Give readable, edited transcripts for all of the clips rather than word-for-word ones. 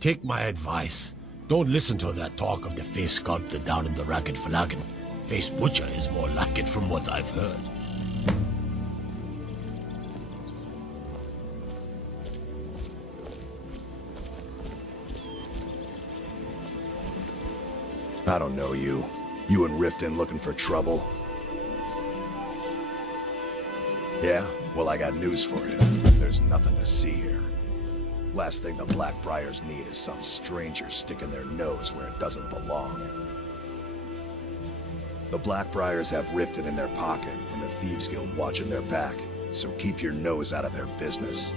Take my advice. Don't listen to that talk of the face sculptor down in the Racket Flagon. Face Butcher is more like it from what I've heard. I don't know you. You and Riften looking for trouble? Yeah? Well, I got news for you. There's nothing to see here. Last thing the Blackbriars need is some stranger sticking their nose where it doesn't belong. The Blackbriars have Riften in their pocket and the Thieves Guild watching their back, so keep your nose out of their business.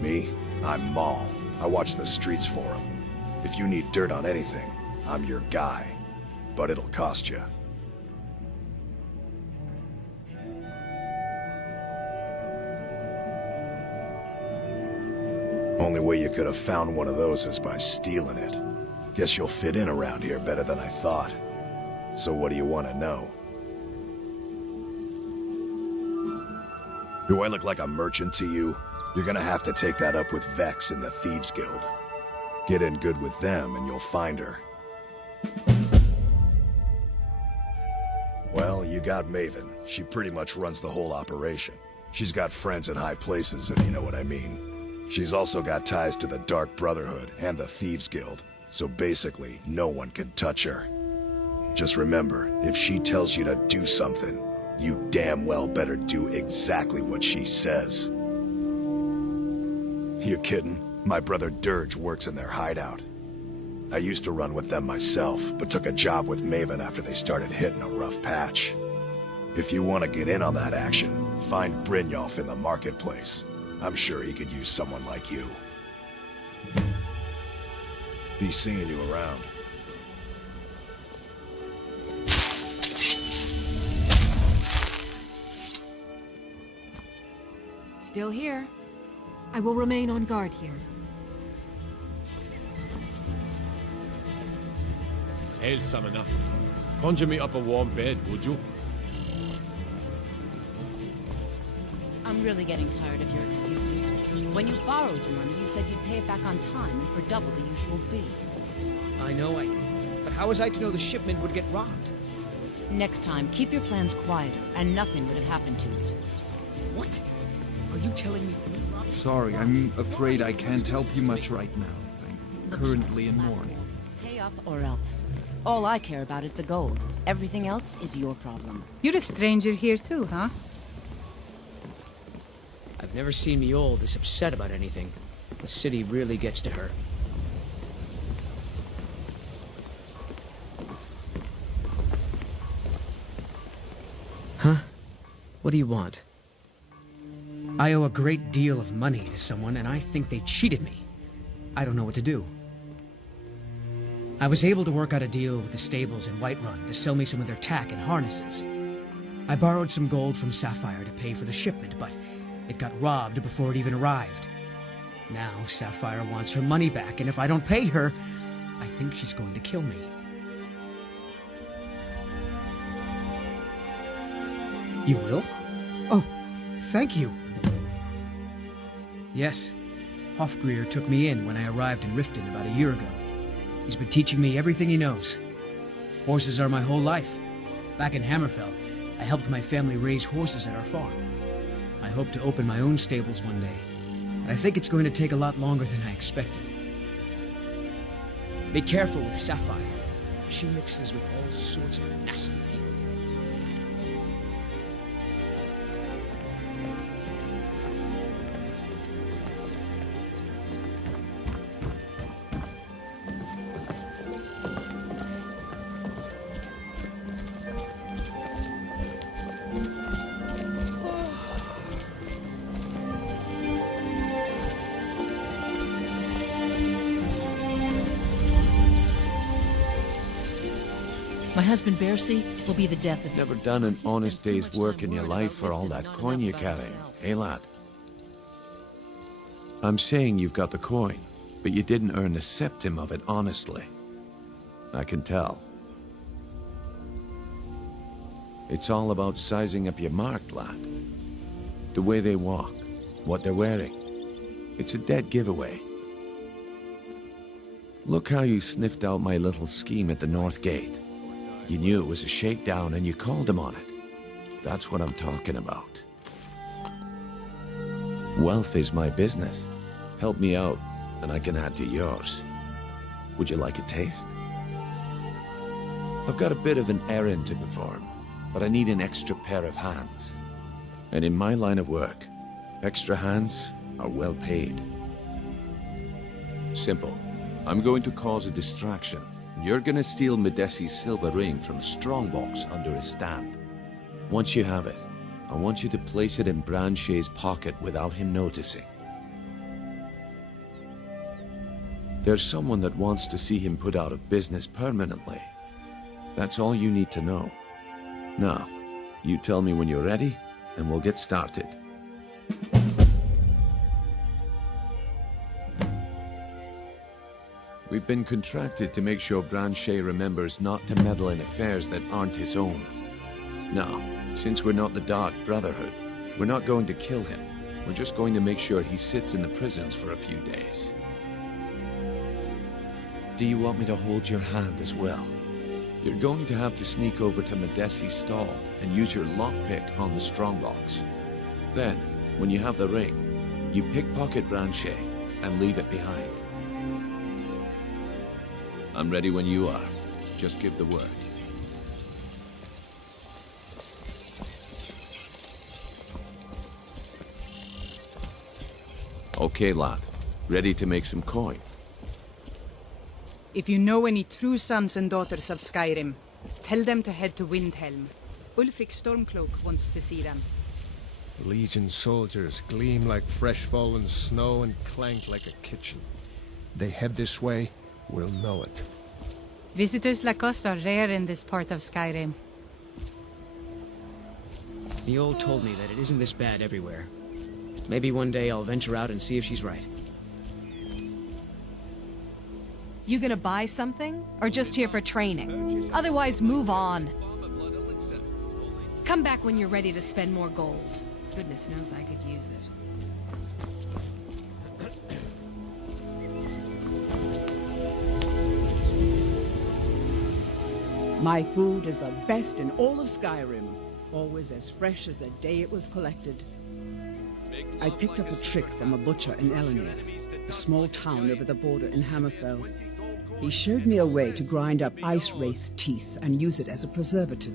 Me? I'm Maul. I watch the streets for them. If you need dirt on anything, I'm your guy. But it'll cost you. Only way you could have found one of those is by stealing it. Guess you'll fit in around here better than I thought. So what do you want to know? Do I look like a merchant to you? You're gonna have to take that up with Vex in the Thieves Guild. Get in good with them and you'll find her. Well, you got Maven. She pretty much runs the whole operation. She's got friends in high places, if you know what I mean. She's also got ties to the Dark Brotherhood and the Thieves Guild, so basically, no one can touch her. Just remember, if she tells you to do something, you damn well better do exactly what she says. You kidding? My brother Dirge works in their hideout. I used to run with them myself, but took a job with Maven after they started hitting a rough patch. If you want to get in on that action, find Brynjolf in the marketplace. I'm sure he could use someone like you. Be seeing you around. Still here. I will remain on guard here. Hail, Summoner. Conjure me up a warm bed, would you? I'm really getting tired of your excuses. When you borrowed the money, you said you'd pay it back on time and for double the usual fee. I know I did. But how was I to know the shipment would get robbed? Next time, keep your plans quieter, and nothing would have happened to it. What? Are you telling me you robbed? Sorry, I'm afraid I can't help you much right now. I'm currently in mourning. Pay up or else. All I care about is the gold. Everything else is your problem. You're a stranger here too, huh? I've never seen Mjol this upset about anything. The city really gets to her. Huh? What do you want? I owe a great deal of money to someone, and I think they cheated me. I don't know what to do. I was able to work out a deal with the stables in Whiterun to sell me some of their tack and harnesses. I borrowed some gold from Sapphire to pay for the shipment, but it got robbed before it even arrived. Now Sapphire wants her money back, and if I don't pay her, I think she's going to kill me. You will? Oh, thank you. Yes, Hofgrir took me in when I arrived in Riften about a year ago. He's been teaching me everything he knows. Horses are my whole life. Back in Hammerfell, I helped my family raise horses at our farm. I hope to open my own stables one day, but I think it's going to take a lot longer than I expected. Be careful with Sapphire. She mixes with all sorts of nasty people. My husband Bercy will be the death of Never done an honest day's work in your life for all that coin you carry, eh, lad? I'm saying you've got the coin, but you didn't earn a septim of it honestly. I can tell. It's all about sizing up your mark, lad. The way they walk, what they're wearing. It's a dead giveaway. Look how you sniffed out my little scheme at the North Gate. You knew it was a shakedown and you called him on it. That's what I'm talking about. Wealth is my business. Help me out, and I can add to yours. Would you like a taste? I've got a bit of an errand to perform, but I need an extra pair of hands. And in my line of work, extra hands are well paid. Simple. I'm going to cause a distraction. You're gonna steal Medesi's silver ring from a strongbox under his stamp. Once you have it, I want you to place it in Branche's pocket without him noticing. There's someone that wants to see him put out of business permanently. That's all you need to know. Now, you tell me when you're ready, and we'll get started. We've been contracted to make sure Branche remembers not to meddle in affairs that aren't his own. Now, since we're not the Dark Brotherhood, we're not going to kill him. We're just going to make sure he sits in the prisons for a few days. Do you want me to hold your hand as well? You're going to have to sneak over to Medesi's stall and use your lockpick on the strongbox. Then, when you have the ring, you pickpocket Branche and leave it behind. I'm ready when you are. Just give the word. Okay, lad. Ready to make some coin. If you know any true sons and daughters of Skyrim, tell them to head to Windhelm. Ulfric Stormcloak wants to see them. Legion soldiers gleam like fresh fallen snow and clank like a kitchen. They head this way, we'll know it. Visitors like us are rare in this part of Skyrim. The old told me that it isn't this bad everywhere. Maybe one day I'll venture out and see if she's right. You gonna buy something? Or just here for training? Otherwise, move on. Come back when you're ready to spend more gold. Goodness knows I could use it. My food is the best in all of Skyrim. Always as fresh as the day it was collected. I picked up a trick from a butcher in Elenir, a small town over the border in Hammerfell. He showed me a way to grind up ice wraith teeth and use it as a preservative.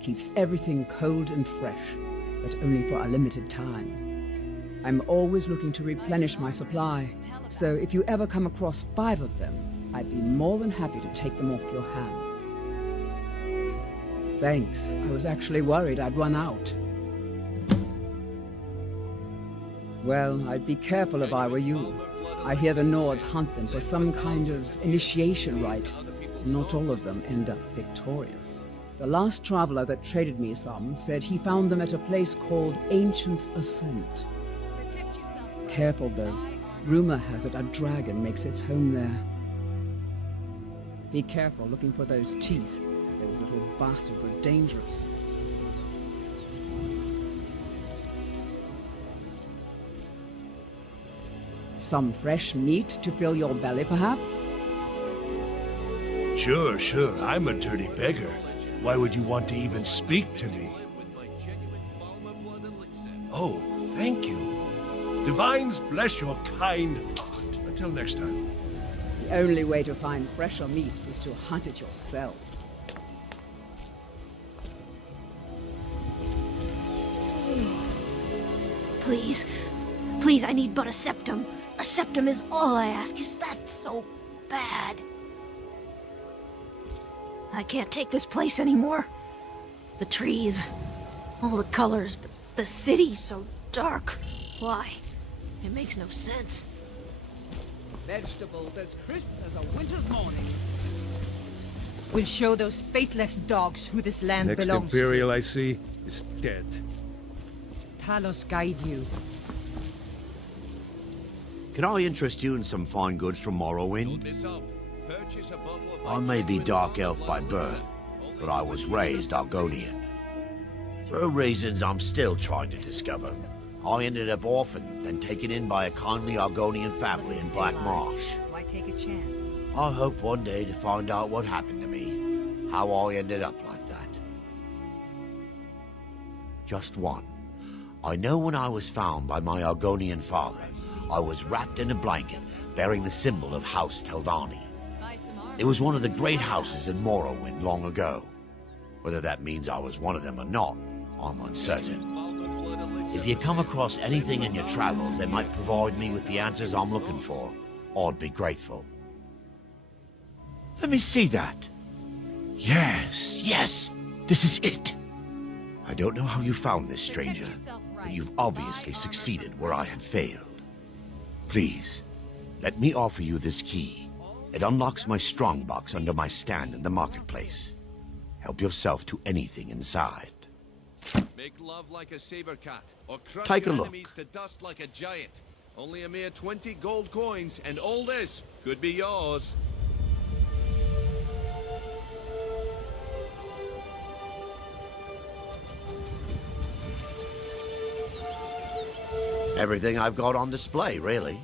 Keeps everything cold and fresh, but only for a limited time. I'm always looking to replenish my supply, so if you ever come across 5 of them, I'd be more than happy to take them off your hands. Thanks. I was actually worried I'd run out. Well, I'd be careful if I were you. I hear the Nords hunt them for some kind of initiation rite. Not all of them end up victorious. The last traveler that traded me some said he found them at a place called Ancient's Ascent. Careful though. Rumor has it a dragon makes its home there. Be careful looking for those teeth. Those little bastards are dangerous. Some fresh meat to fill your belly, perhaps? Sure. I'm a dirty beggar. Why would you want to even speak to me? Oh, thank you. Divines bless your kind heart. Until next time. The only way to find fresher meats is to hunt it yourself. Please, I need but a septum. A septum is all I ask. Is that so bad? I can't take this place anymore. The trees, all the colors, but the city so dark. Why? It makes no sense. Vegetables as crisp as a winter's morning. We'll show those faithless dogs who this land Next belongs Imperial I see is dead. to. Talos guide you. Can I interest you in some fine goods from Morrowind? I may be Dark Elf by birth, but I was raised Argonian. For reasons I'm still trying to discover, I ended up orphaned, then taken in by a kindly Argonian family in Black Marsh. take a chance? I hope one day to find out what happened to me. How I ended up like that. Just one. I know when I was found by my Argonian father, I was wrapped in a blanket bearing the symbol of House Teldani. It was one of the great houses in Morrowind long ago. Whether that means I was one of them or not, I'm uncertain. If you come across anything in your travels that might provide me with the answers I'm looking for, I'd be grateful. Let me see that. Yes, this is it. I don't know how you found this, stranger, but you've obviously succeeded where I had failed. Please, let me offer you this key. It unlocks my strongbox under my stand in the marketplace. Help yourself to anything inside. Make love like a saber cat, or crush Take a your look. enemies to dust like a giant. Only a mere 20 gold coins, and all this could be yours. Everything I've got on display, really.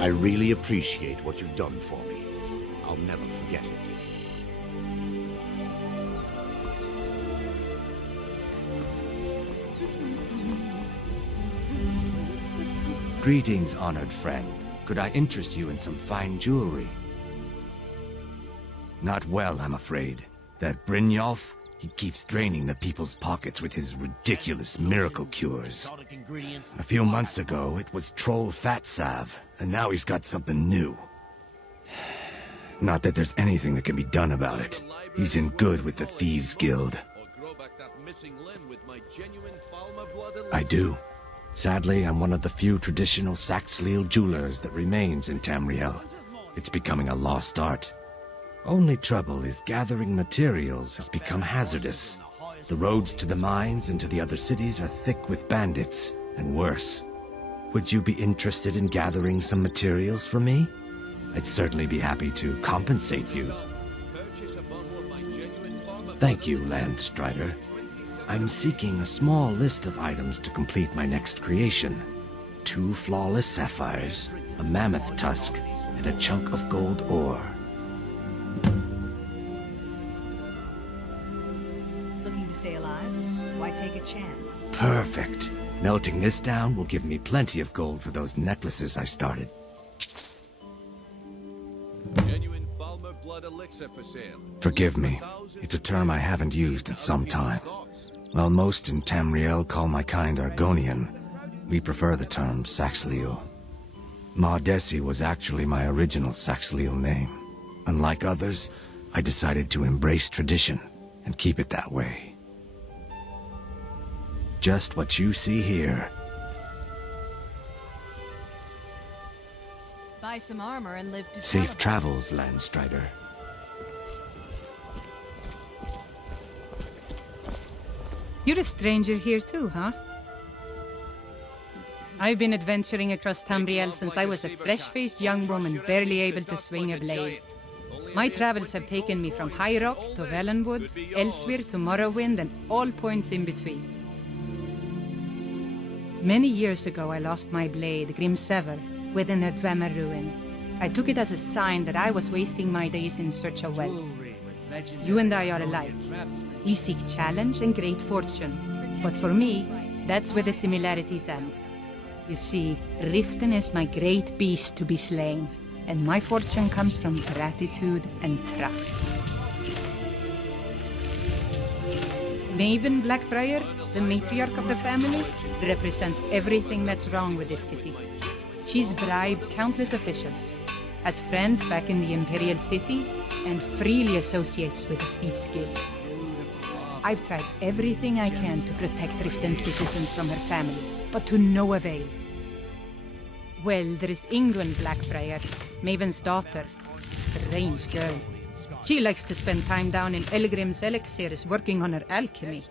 I really appreciate what you've done for me. I'll never forget it. Greetings, honored friend. Could I interest you in some fine jewelry? Not well, I'm afraid. That Brynjolf, he keeps draining the people's pockets with his ridiculous miracle cures. A few months ago, it was Troll Fat Salve, and now he's got something new. Not that there's anything that can be done about it. He's in good with the Thieves Guild. I do. Sadly, I'm one of the few traditional Saxhleel jewelers that remains in Tamriel. It's becoming a lost art. Only trouble is gathering materials has become hazardous. The roads to the mines and to the other cities are thick with bandits, and worse. Would you be interested in gathering some materials for me? I'd certainly be happy to compensate you. Thank you, Landstrider. I'm seeking a small list of items to complete my next creation. 2 flawless sapphires, a mammoth tusk, and a chunk of gold ore. Looking to stay alive? Why take a chance? Perfect. Melting this down will give me plenty of gold for those necklaces I started. Genuine Falmer blood elixir for sale. Forgive me. It's a term I haven't used in some time. While most in Tamriel call my kind Argonian, we prefer the term Saxhleel. Maudesi was actually my original Saxhleel name. Unlike others, I decided to embrace tradition and keep it that way. Just what you see here. Buy some armor and live to Safe travels, Landstrider. You're a stranger here too, huh? I've been adventuring across Tamriel since I was a fresh-faced young woman barely able to swing a blade. My travels have taken me from High Rock to Valenwood, elsewhere to Morrowind, and all points in between. Many years ago, I lost my blade, Grimsever, within a Dwemer ruin. I took it as a sign that I was wasting my days in search of wealth. You and I are alike. We seek challenge and great fortune. But for me, that's where the similarities end. You see, Riften is my great beast to be slain, and my fortune comes from gratitude and trust. Maven Blackbriar, the matriarch of the family, represents everything that's wrong with this city. She's bribed countless officials, has friends back in the Imperial City, and freely associates with the Thieves Guild. I've tried everything I can to protect Riften's citizens from her family, but to no avail. Well, there is Ingwen Blackbriar, Maven's daughter. Strange girl. She likes to spend time down in Elgrim's elixirs working on her alchemy.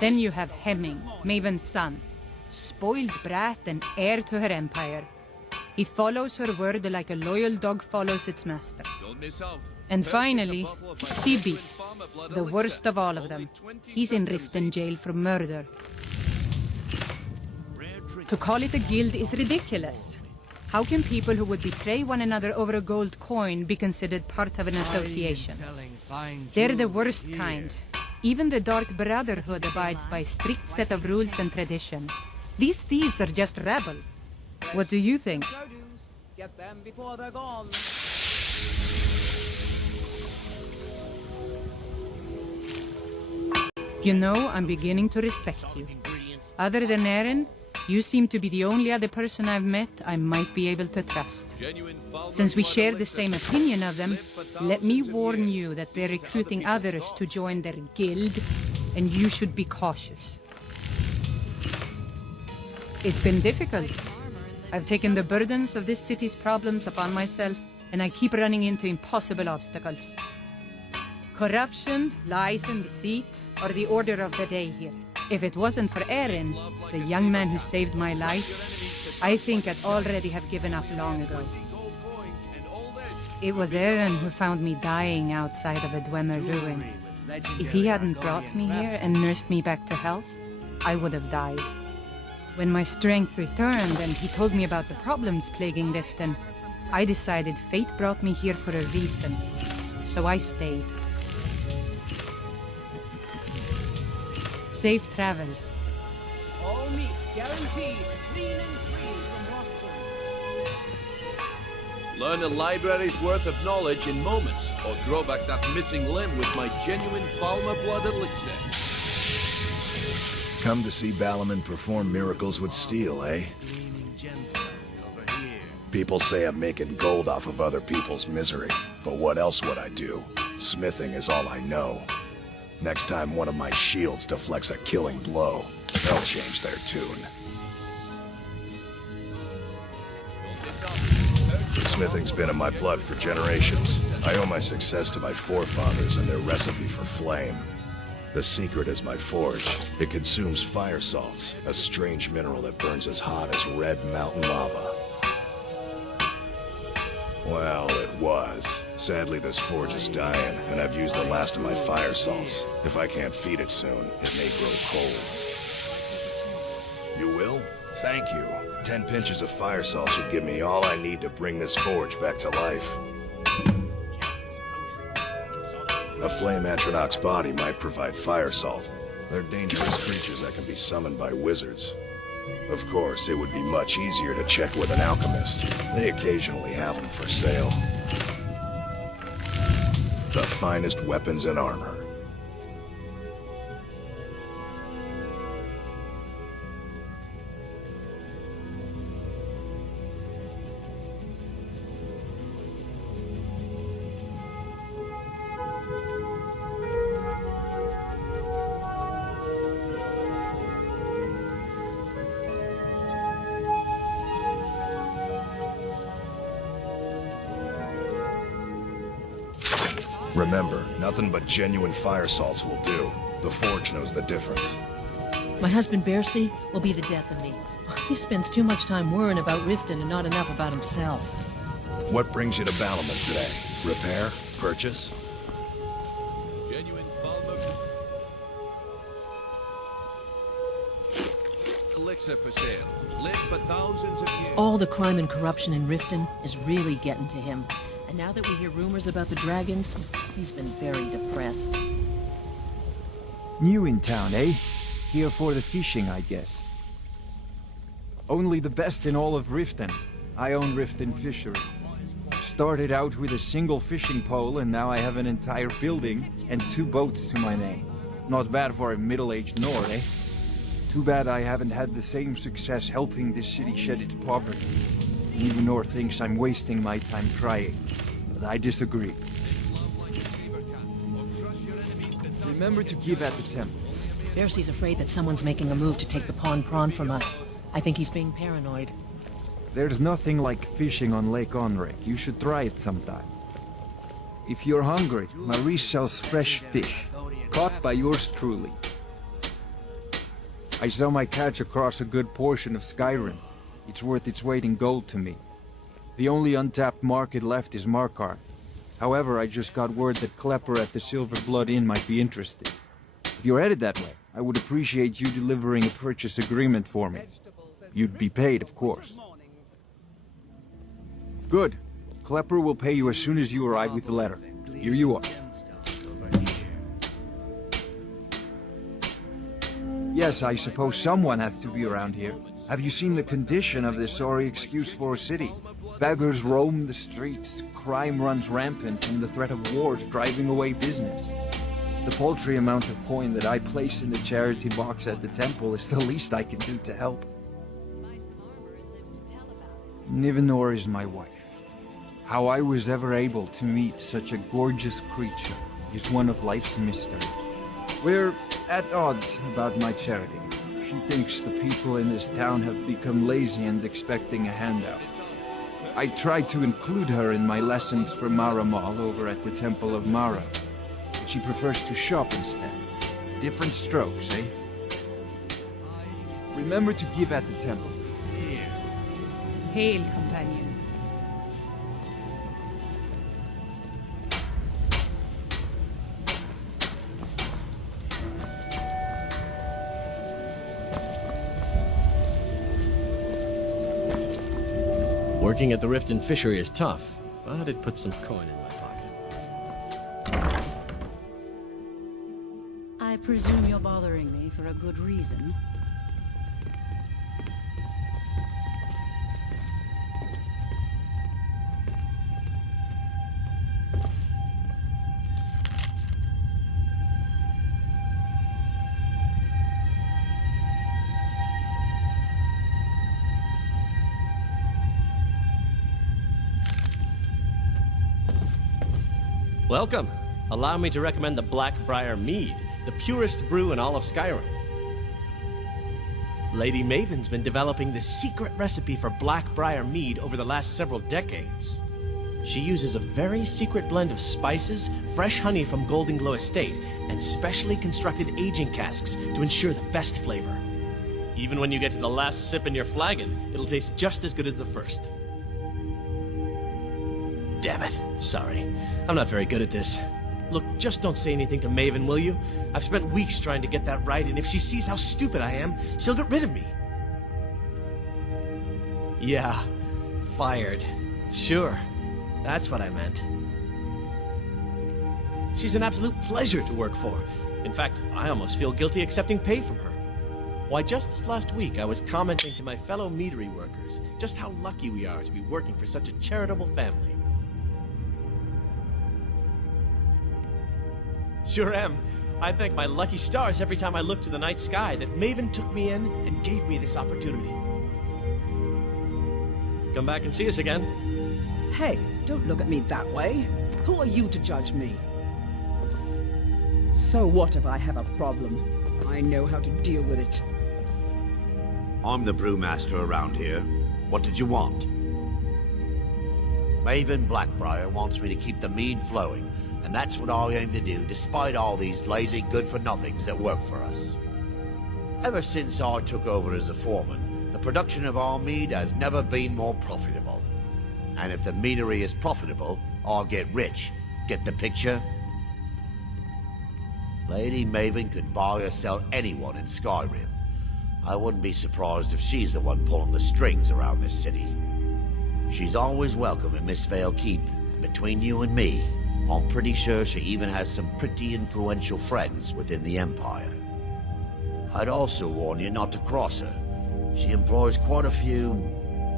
Then you have Hemming, Maven's son. Spoiled brat and heir to her empire. He follows her word like a loyal dog follows its master. And finally, Sibi, the worst of all of them. He's in Riften jail for murder. To call it a guild is ridiculous. How can people who would betray one another over a gold coin be considered part of an association? They're the worst kind. Even the Dark Brotherhood abides by a strict set of rules and tradition. These thieves are just rabble. What do you think? Get them before they're gone. You know, I'm beginning to respect you. Other than Eren, you seem to be the only other person I've met I might be able to trust. Since we share the same opinion of them, let me warn you that they're recruiting others to join their guild, and you should be cautious. It's been difficult. I've taken the burdens of this city's problems upon myself, and I keep running into impossible obstacles. Corruption, lies, and deceit are the order of the day here. If it wasn't for Eren, the young man who saved my life, I think I'd already have given up long ago. It was Eren who found me dying outside of a Dwemer ruin. If he hadn't brought me here and nursed me back to health, I would have died. When my strength returned and he told me about the problems plaguing Riften, I decided fate brought me here for a reason, so I stayed. Safe travels. All meats guaranteed, clean and free from rockwood. Learn a library's worth of knowledge in moments, or grow back that missing limb with my genuine Falmer blood elixir. Come to see Balaman perform miracles with steel, eh? People say I'm making gold off of other people's misery, but what else would I do? Smithing is all I know. Next time one of my shields deflects a killing blow, they'll change their tune. Smithing's been in my blood for generations. I owe my success to my forefathers and their recipe for flame. The secret is my forge. It consumes fire salts, a strange mineral that burns as hot as red mountain lava. Well, it was. Sadly, this forge is dying, and I've used the last of my fire salts. If I can't feed it soon, it may grow cold. You will? Thank you. 10 pinches of fire salt should give me all I need to bring this forge back to life. A flame Atronach's body might provide fire salt. They're dangerous creatures that can be summoned by wizards. Of course, it would be much easier to check with an alchemist. They occasionally have them for sale. The finest weapons and armor. Remember, nothing but genuine fire salts will do. The forge knows the difference. My husband Bercy will be the death of me. He spends too much time worrying about Riften and not enough about himself. What brings you to Balaman today? Repair? Purchase? Genuine elixir for sale. Live for thousands of years. All the crime and corruption in Riften is really getting to him. And now that we hear rumors about the dragons, he's been very depressed. New in town, eh? Here for the fishing, I guess. Only the best in all of Riften. I own Riften Fishery. Started out with a single fishing pole, and now I have an entire building and 2 boats to my name. Not bad for a middle-aged Nord, eh? Too bad I haven't had the same success helping this city shed its poverty. Even Nord thinks I'm wasting my time trying, but I disagree. Remember to give at the temple. Bercie's afraid that someone's making a move to take the pawn prawn from us. I think he's being paranoid. There's nothing like fishing on Lake Onrek. You should try it sometime. If you're hungry, Marie sells fresh fish, caught by yours truly. I sell my catch across a good portion of Skyrim. It's worth its weight in gold to me. The only untapped market left is Markarth. However, I just got word that Klepper at the Silver Blood Inn might be interested. If you're headed that way, I would appreciate you delivering a purchase agreement for me. You'd be paid, of course. Good. Klepper will pay you as soon as you arrive with the letter. Here you are. Yes, I suppose someone has to be around here. Have you seen the condition of this sorry excuse for a city? Beggars roam the streets, crime runs rampant, and the threat of war is driving away business. The paltry amount of coin that I place in the charity box at the temple is the least I can do to help. Nivenor is my wife. How I was ever able to meet such a gorgeous creature is one of life's mysteries. We're at odds about my charity. She thinks the people in this town have become lazy and expecting a handout. I tried to include her in my lessons for Maramal over at the Temple of Mara, but she prefers to shop instead. Different strokes, eh? Remember to give at the temple. Hail, companion. Working at the Riften fishery is tough, but it puts some coin in my pocket. I presume you're bothering me for a good reason. Welcome. Allow me to recommend the Blackbriar Mead, the purest brew in all of Skyrim. Lady Maven's been developing the secret recipe for Blackbriar Mead over the last several decades. She uses a very secret blend of spices, fresh honey from Golden Glow Estate, and specially constructed aging casks to ensure the best flavor. Even when you get to the last sip in your flagon, it'll taste just as good as the first. Damn it. Sorry. I'm not very good at this. Look, just don't say anything to Maven, will you? I've spent weeks trying to get that right, and if she sees how stupid I am, she'll get rid of me. Yeah, fired. Sure, that's what I meant. She's an absolute pleasure to work for. In fact, I almost feel guilty accepting pay from her. Why, just this last week, I was commenting to my fellow meadery workers just how lucky we are to be working for such a charitable family. Sure am. I thank my lucky stars every time I look to the night sky that Maven took me in and gave me this opportunity. Come back and see us again. Hey, don't look at me that way. Who are you to judge me? So what if I have a problem? I know how to deal with it. I'm the brewmaster around here. What did you want? Maven Blackbriar wants me to keep the mead flowing, and that's what I aim to do, despite all these lazy good-for-nothings that work for us. Ever since I took over as a foreman, the production of our mead has never been more profitable. And if the meadery is profitable, I'll get rich. Get the picture? Lady Maven could buy or sell anyone in Skyrim. I wouldn't be surprised if she's the one pulling the strings around this city. She's always welcome in Mistveil Keep, and between you and me, I'm pretty sure she even has some pretty influential friends within the Empire. I'd also warn you not to cross her. She employs quite a few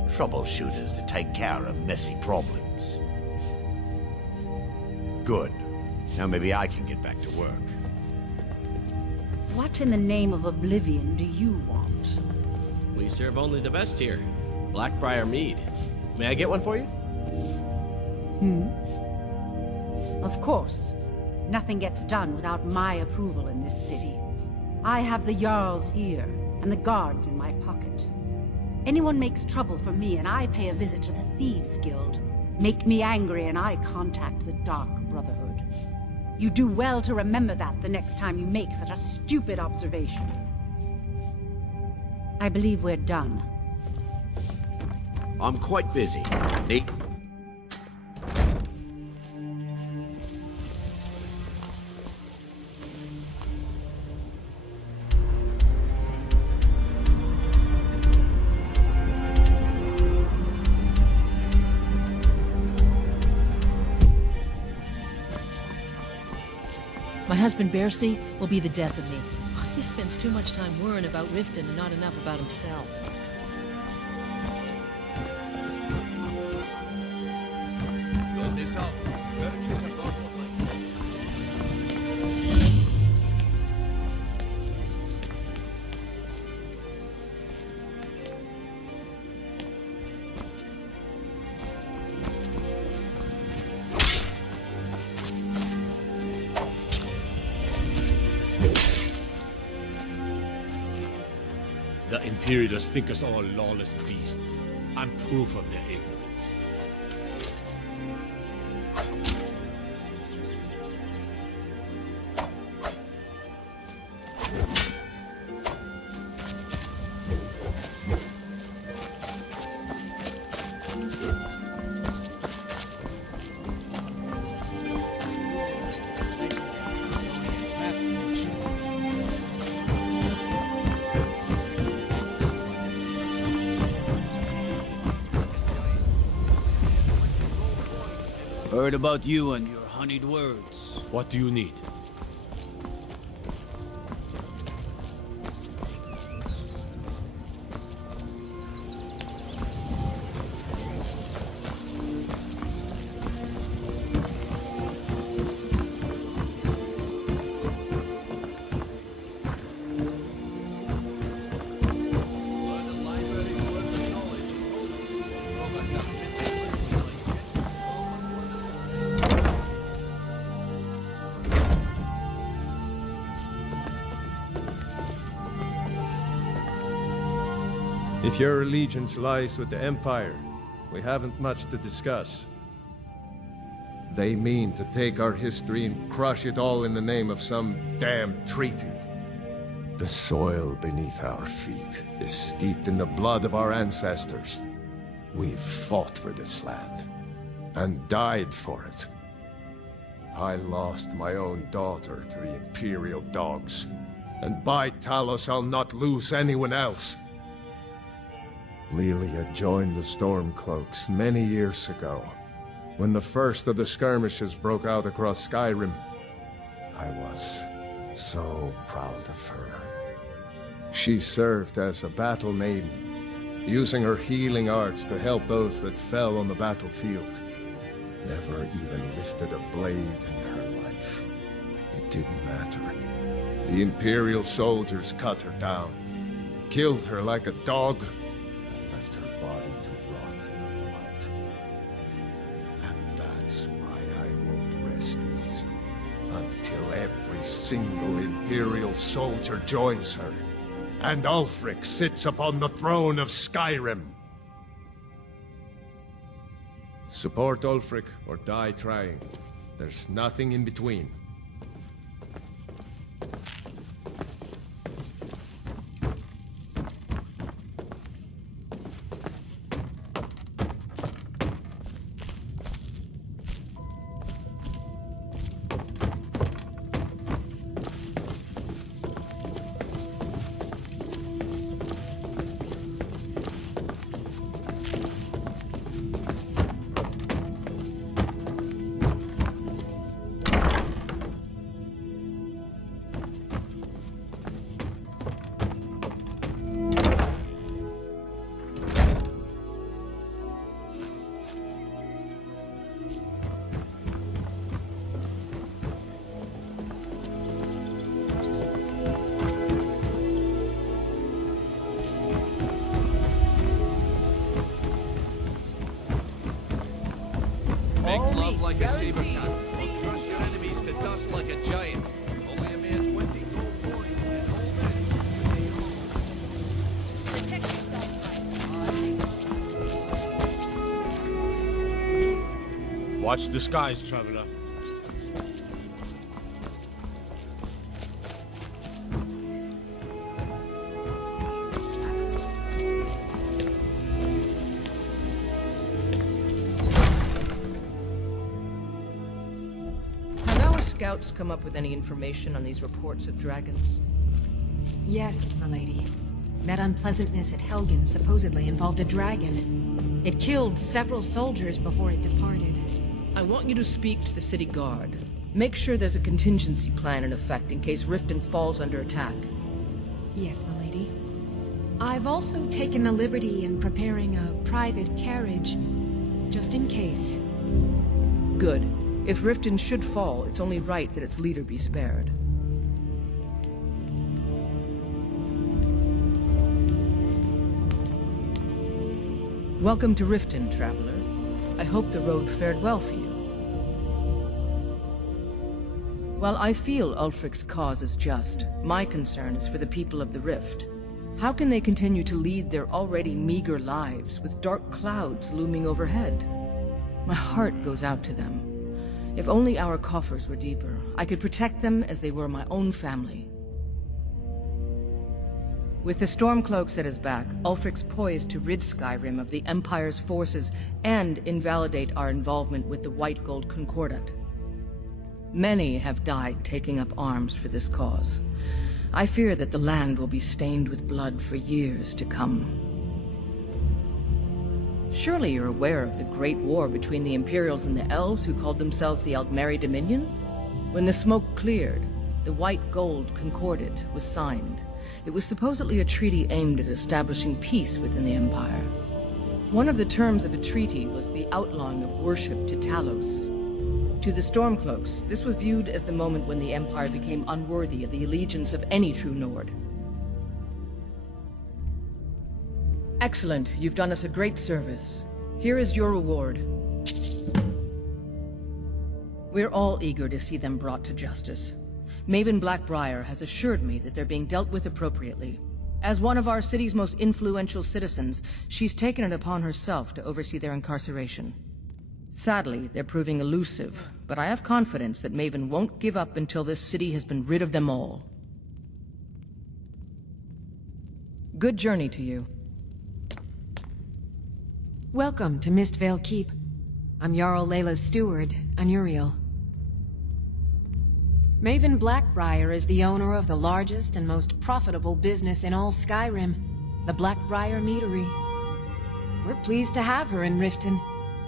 troubleshooters to take care of messy problems. Good. Now maybe I can get back to work. What in the name of oblivion do you want? We serve only the best here. Blackbriar mead. May I get one for you? Of course. Nothing gets done without my approval in this city. I have the Jarl's ear, and the guards in my pocket. Anyone makes trouble for me, and I pay a visit to the Thieves' Guild. Make me angry, and I contact the Dark Brotherhood. You do well to remember that the next time you make such a stupid observation. I believe we're done. I'm quite busy. Need... My husband Bercy will be the death of me. He spends too much time worrying about Riften and not enough about himself. The Imperialists think us all lawless beasts. I'm proof of their ignorance. Heard about you and your honeyed words. What do you need? If your allegiance lies with the Empire, we haven't much to discuss. They mean to take our history and crush it all in the name of some damn treaty. The soil beneath our feet is steeped in the blood of our ancestors. We've fought for this land, and died for it. I lost my own daughter to the Imperial dogs, and by Talos I'll not lose anyone else. Lelia joined the Stormcloaks many years ago, when the first of the skirmishes broke out across Skyrim. I was so proud of her. She served as a battle maiden, using her healing arts to help those that fell on the battlefield. Never even lifted a blade in her life. It didn't matter. The Imperial soldiers cut her down, killed her like a dog, body to rot in the mud. And that's why I won't rest easy until every single Imperial soldier joins her, and Ulfric sits upon the throne of Skyrim. Support Ulfric or die trying. There's nothing in between. Make love like a saber cat, or crush your enemies to dust like a giant. Only a mere 20 gold coins and all Protect yourself, Watch the skies, traveler. Scouts come up with any information on these reports of dragons? Yes, milady. That unpleasantness at Helgen supposedly involved a dragon. It killed several soldiers before it departed. I want you to speak to the city guard. Make sure there's a contingency plan in effect in case Riften falls under attack. Yes, milady. I've also taken the liberty in preparing a private carriage, just in case. Good. If Riften should fall, it's only right that its leader be spared. Welcome to Riften, traveler. I hope the road fared well for you. While I feel Ulfric's cause is just, my concern is for the people of the Rift. How can they continue to lead their already meager lives with dark clouds looming overhead? My heart goes out to them. If only our coffers were deeper, I could protect them as they were my own family. With the Stormcloaks at his back, Ulfric's poised to rid Skyrim of the Empire's forces and invalidate our involvement with the White Gold Concordat. Many have died taking up arms for this cause. I fear that the land will be stained with blood for years to come. Surely you're aware of the Great War between the Imperials and the Elves who called themselves the Aldmeri Dominion? When the smoke cleared, the White Gold Concordat was signed. It was supposedly a treaty aimed at establishing peace within the Empire. One of the terms of the treaty was the outlawing of worship to Talos. To the Stormcloaks, this was viewed as the moment when the Empire became unworthy of the allegiance of any true Nord. Excellent. You've done us a great service. Here is your reward. We're all eager to see them brought to justice. Maven Blackbriar has assured me that they're being dealt with appropriately. As one of our city's most influential citizens, she's taken it upon herself to oversee their incarceration. Sadly, they're proving elusive, but I have confidence that Maven won't give up until this city has been rid of them all. Good journey to you. Welcome to Mistvale Keep. I'm Jarl Layla's steward, Anuriel. Maven Blackbriar is the owner of the largest and most profitable business in all Skyrim, the Blackbriar Meadery. We're pleased to have her in Riften.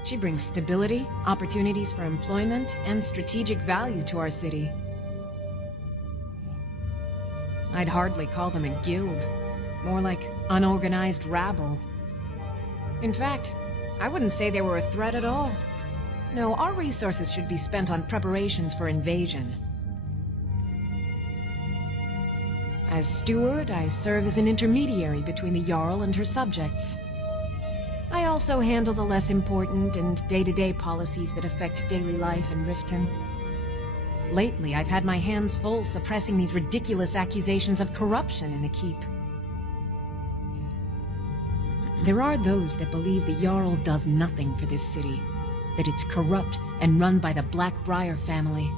She brings stability, opportunities for employment, and strategic value to our city. I'd hardly call them a guild, more like unorganized rabble. In fact, I wouldn't say they were a threat at all. No, our resources should be spent on preparations for invasion. As steward, I serve as an intermediary between the Jarl and her subjects. I also handle the less important and day-to-day policies that affect daily life in Riften. Lately, I've had my hands full suppressing these ridiculous accusations of corruption in the Keep. There are those that believe the Jarl does nothing for this city, that it's corrupt and run by the Blackbriar family.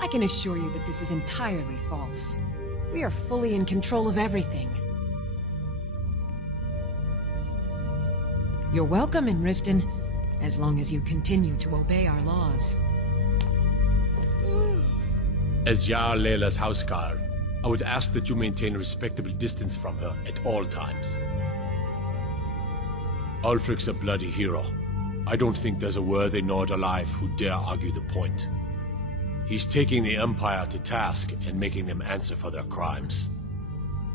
I can assure you that this is entirely false. We are fully in control of everything. You're welcome in Riften, as long as you continue to obey our laws. As Jarl Layla's houseguard, I would ask that you maintain a respectable distance from her at all times. Ulfric's a bloody hero. I don't think there's a worthy Nord alive who dare argue the point. He's taking the Empire to task and making them answer for their crimes.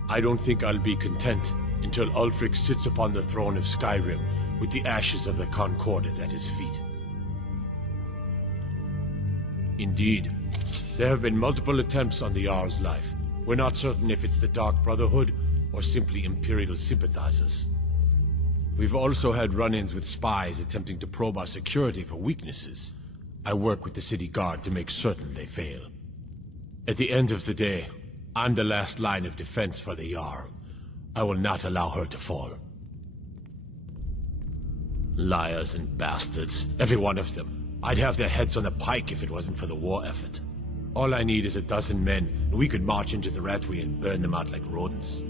I don't think I'll be content until Ulfric sits upon the throne of Skyrim with the ashes of the Concordat at his feet. Indeed, there have been multiple attempts on the Jarl's life. We're not certain if it's the Dark Brotherhood or simply Imperial sympathizers. We've also had run-ins with spies attempting to probe our security for weaknesses. I work with the city guard to make certain they fail. At the end of the day, I'm the last line of defense for the Jarl. I will not allow her to fall. Liars and bastards, every one of them. I'd have their heads on a pike if it wasn't for the war effort. All I need is a dozen men, and we could march into the Ratway and burn them out like rodents.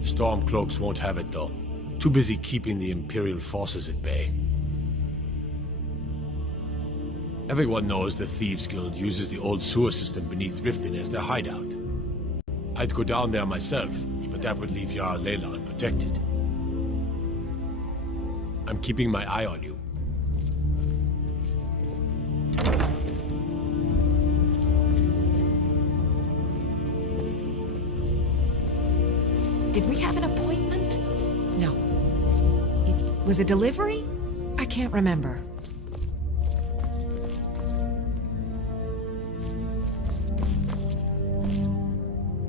Stormcloaks won't have it, though. Too busy keeping the Imperial forces at bay. Everyone knows the Thieves Guild uses the old sewer system beneath Riften as their hideout. I'd go down there myself, but that would leave Jarl Layla unprotected. I'm keeping my eye on you. Did we have an appointment? No. It was a delivery? I can't remember.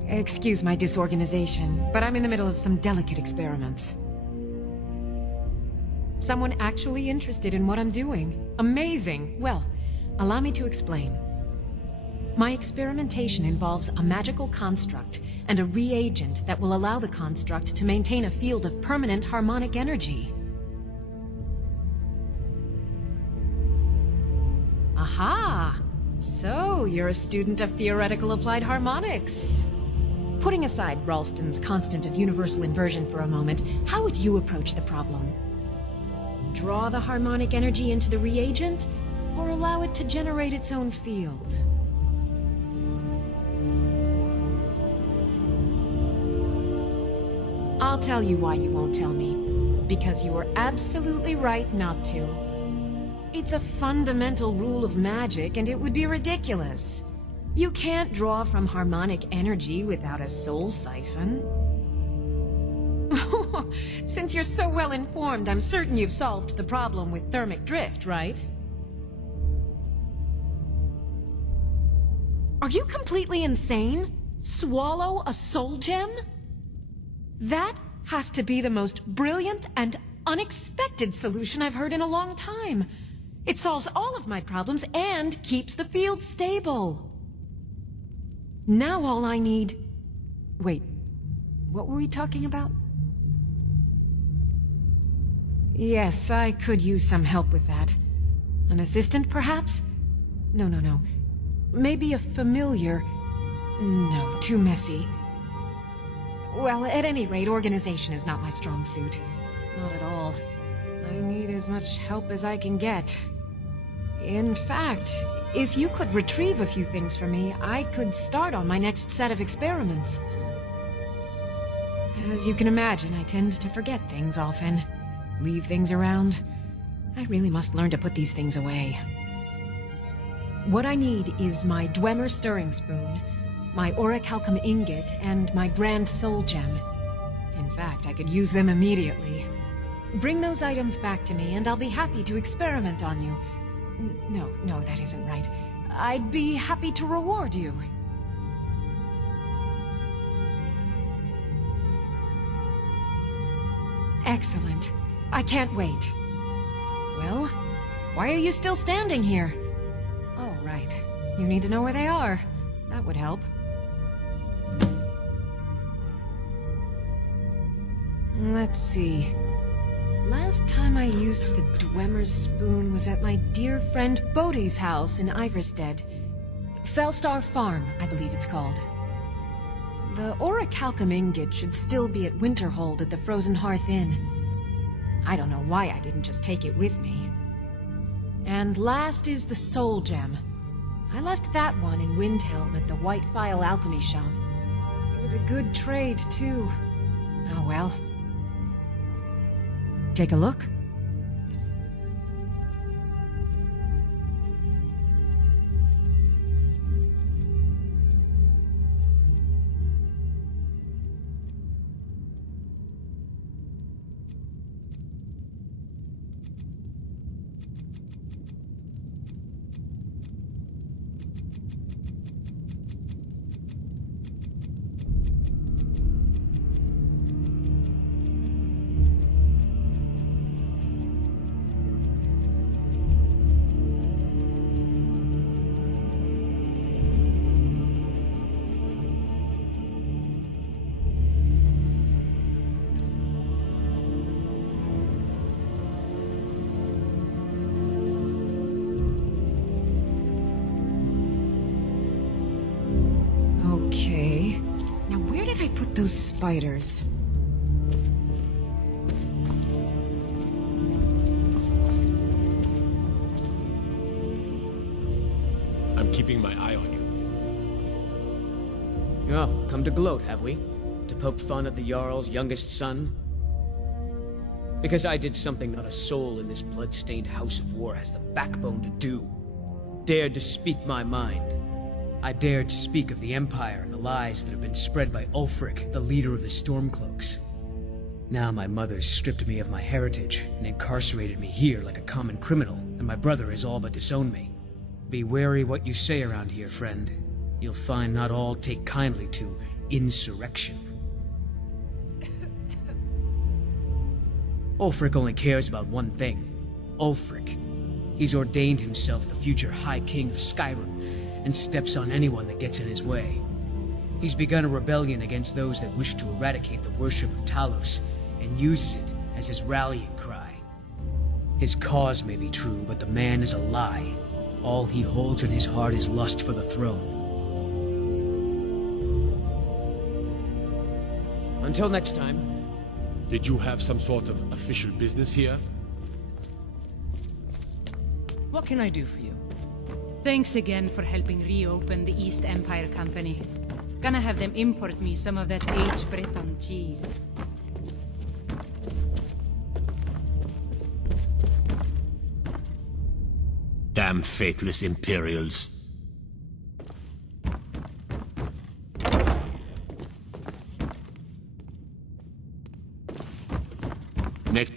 Excuse my disorganization, but I'm in the middle of some delicate experiments. Someone actually interested in what I'm doing. Amazing! Well, allow me to explain. My experimentation involves a magical construct and a reagent that will allow the construct to maintain a field of permanent harmonic energy. Aha! So, you're a student of theoretical applied harmonics. Putting aside Ralston's constant of universal inversion for a moment, how would you approach the problem? Draw the harmonic energy into the reagent, or allow it to generate its own field? I'll tell you why you won't tell me. Because you were absolutely right not to. It's a fundamental rule of magic, and it would be ridiculous. You can't draw from harmonic energy without a soul siphon. Since you're so well informed, I'm certain you've solved the problem with thermic drift, right? Are you completely insane? Swallow a soul gem? That has to be the most brilliant and unexpected solution I've heard in a long time. It solves all of my problems and keeps the field stable. Now all I need... Wait, what were we talking about? Yes, I could use some help with that. An assistant, perhaps? No. Maybe a familiar... No, too messy. Well, at any rate, organization is not my strong suit. Not at all. I need as much help as I can get. In fact, if you could retrieve a few things for me, I could start on my next set of experiments. As you can imagine, I tend to forget things often. Leave things around. I really must learn to put these things away. What I need is my Dwemer stirring spoon, my orichalcum ingot, and my grand soul gem. In fact, I could use them immediately. Bring those items back to me, and I'll be happy to experiment on you. No, that isn't right. I'd be happy to reward you. Excellent. I can't wait. Well, why are you still standing here? Oh, right. You need to know where they are. That would help. Let's see. Last time I used the Dwemer's spoon was at my dear friend Bodhi's house in Iverstead. Fellstar Farm, I believe it's called. The orichalcum ingot should still be at Winterhold at the Frozen Hearth Inn. I don't know why I didn't just take it with me. And last is the soul gem. I left that one in Windhelm at the White Phial Alchemy Shop. It was a good trade, too. Oh well. Take a look. those spiders. I'm keeping my eye on you. Oh, come to gloat, have we? To poke fun at the Jarl's youngest son? Because I did something not a soul in this blood-stained house of war has the backbone to do. Dared to speak my mind. I dared speak of the Empire and the lies that have been spread by Ulfric, the leader of the Stormcloaks. Now my mother's stripped me of my heritage and incarcerated me here like a common criminal, and my brother has all but disowned me. Be wary what you say around here, friend. You'll find not all take kindly to insurrection. Ulfric only cares about one thing. Ulfric. He's ordained himself the future High King of Skyrim, and steps on anyone that gets in his way. He's begun a rebellion against those that wish to eradicate the worship of Talos, and uses it as his rallying cry. His cause may be true, but the man is a lie. All he holds in his heart is lust for the throne. Until next time. Did you have some sort of official business here? What can I do for you? Thanks again for helping reopen the East Empire Company. Gonna have them import me some of that aged Breton cheese. Damn faithless Imperials. Next.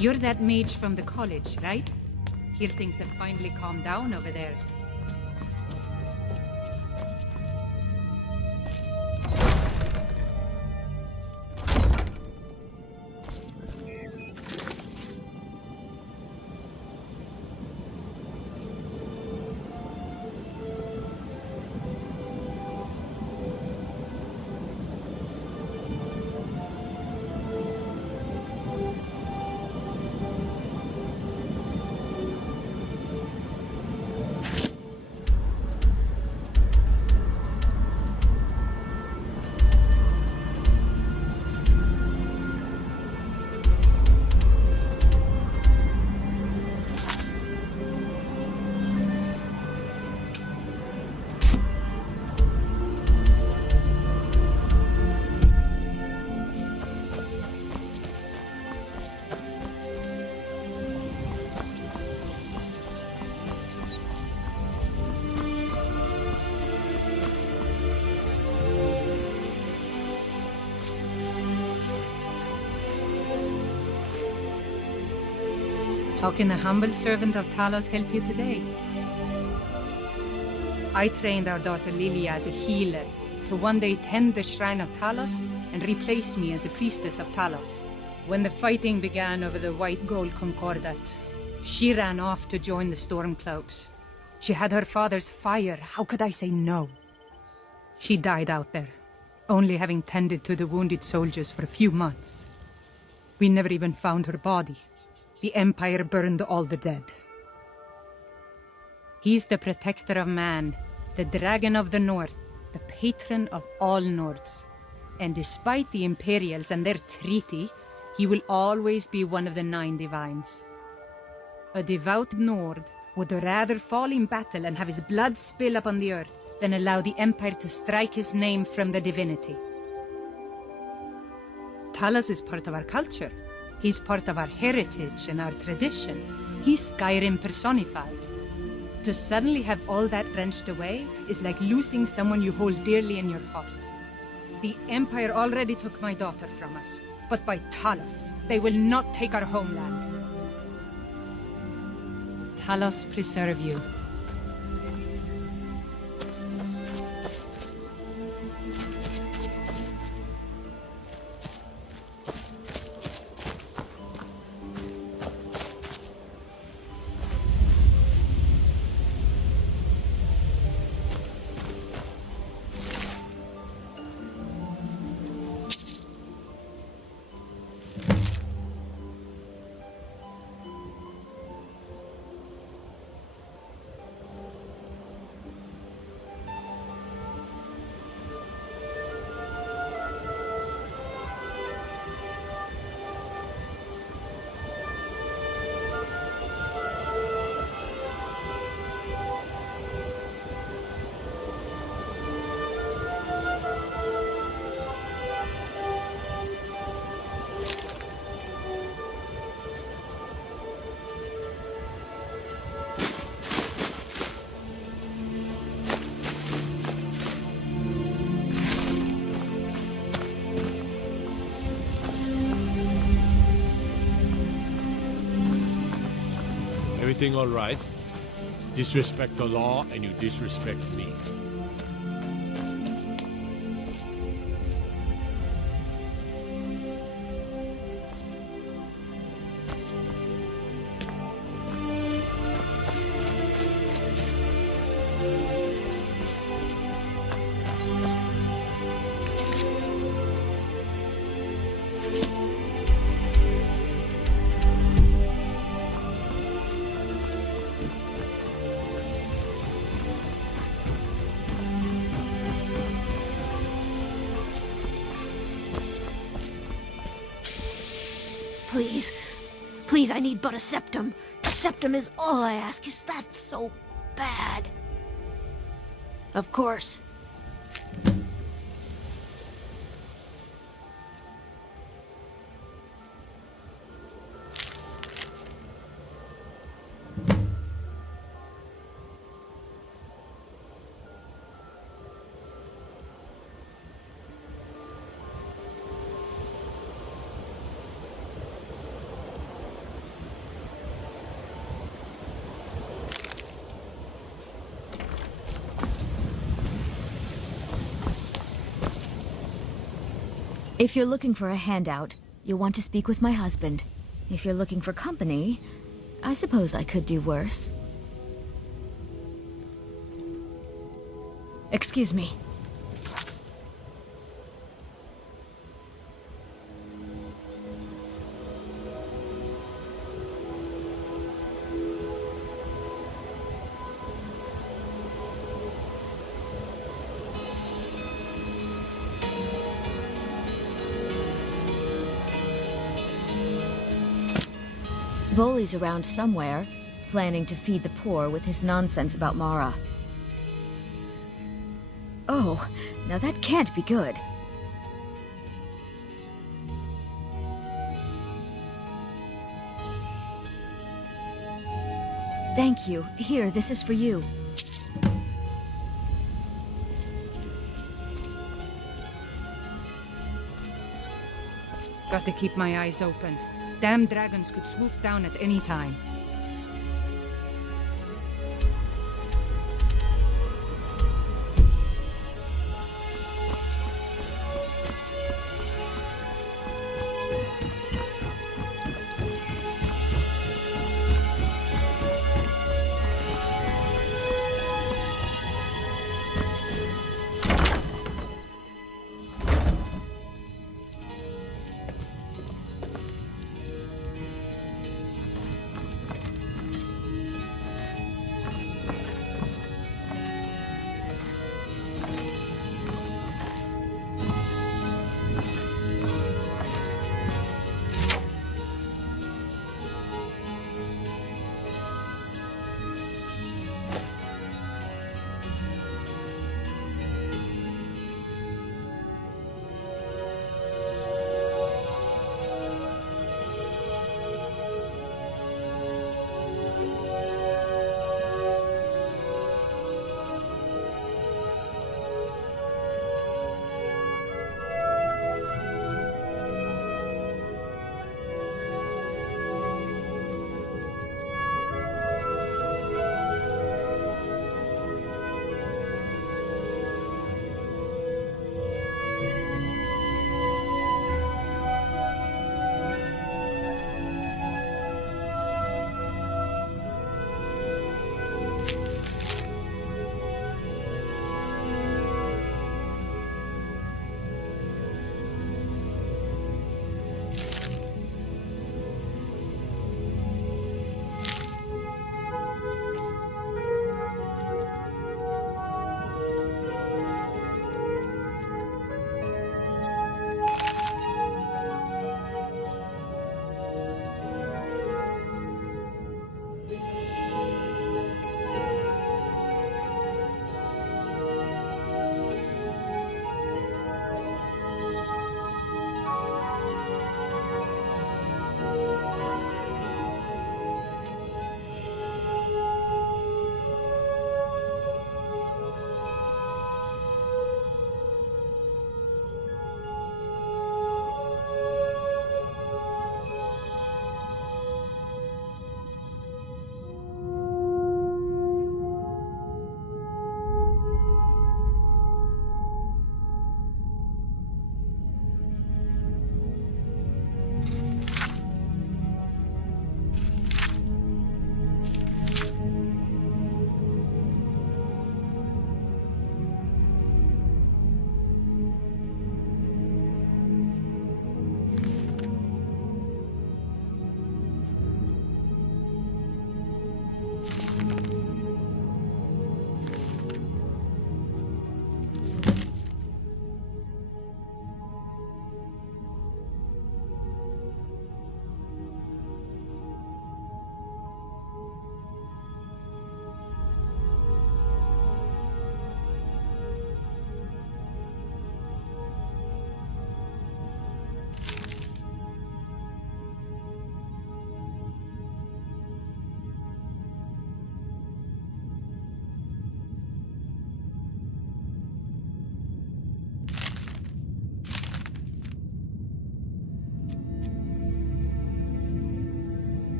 You're that mage from the college, right? Hear things have finally calmed down over there. How can a humble servant of Talos help you today? I trained our daughter Lilia as a healer to one day tend the shrine of Talos and replace me as a priestess of Talos. When the fighting began over the white gold concordat, she ran off to join the Stormcloaks. She had her father's fire. How could I say no? She died out there, only having tended to the wounded soldiers for a few months. We never even found her body. The Empire burned all the dead. He's the protector of man, the dragon of the North, the patron of all Nords. And despite the Imperials and their treaty, he will always be one of the 9 divines. A devout Nord would rather fall in battle and have his blood spill upon the earth than allow the Empire to strike his name from the divinity. Talos is part of our culture. He's part of our heritage and our tradition. He's Skyrim personified. To suddenly have all that wrenched away is like losing someone you hold dearly in your heart. The Empire already took my daughter from us, but by Talos, they will not take our homeland. Talos preserve you. Everything all right? Disrespect the law and you disrespect me. Please. Please, I need but a septum. A septum is all I ask. Is that so bad? Of course. If you're looking for a handout, you'll want to speak with my husband. If you're looking for company, I suppose I could do worse. Excuse me. Voley's around somewhere, planning to feed the poor with his nonsense about Mara. Oh, now that can't be good. Thank you. Here, this is for you. Got to keep my eyes open. Damn dragons could swoop down at any time.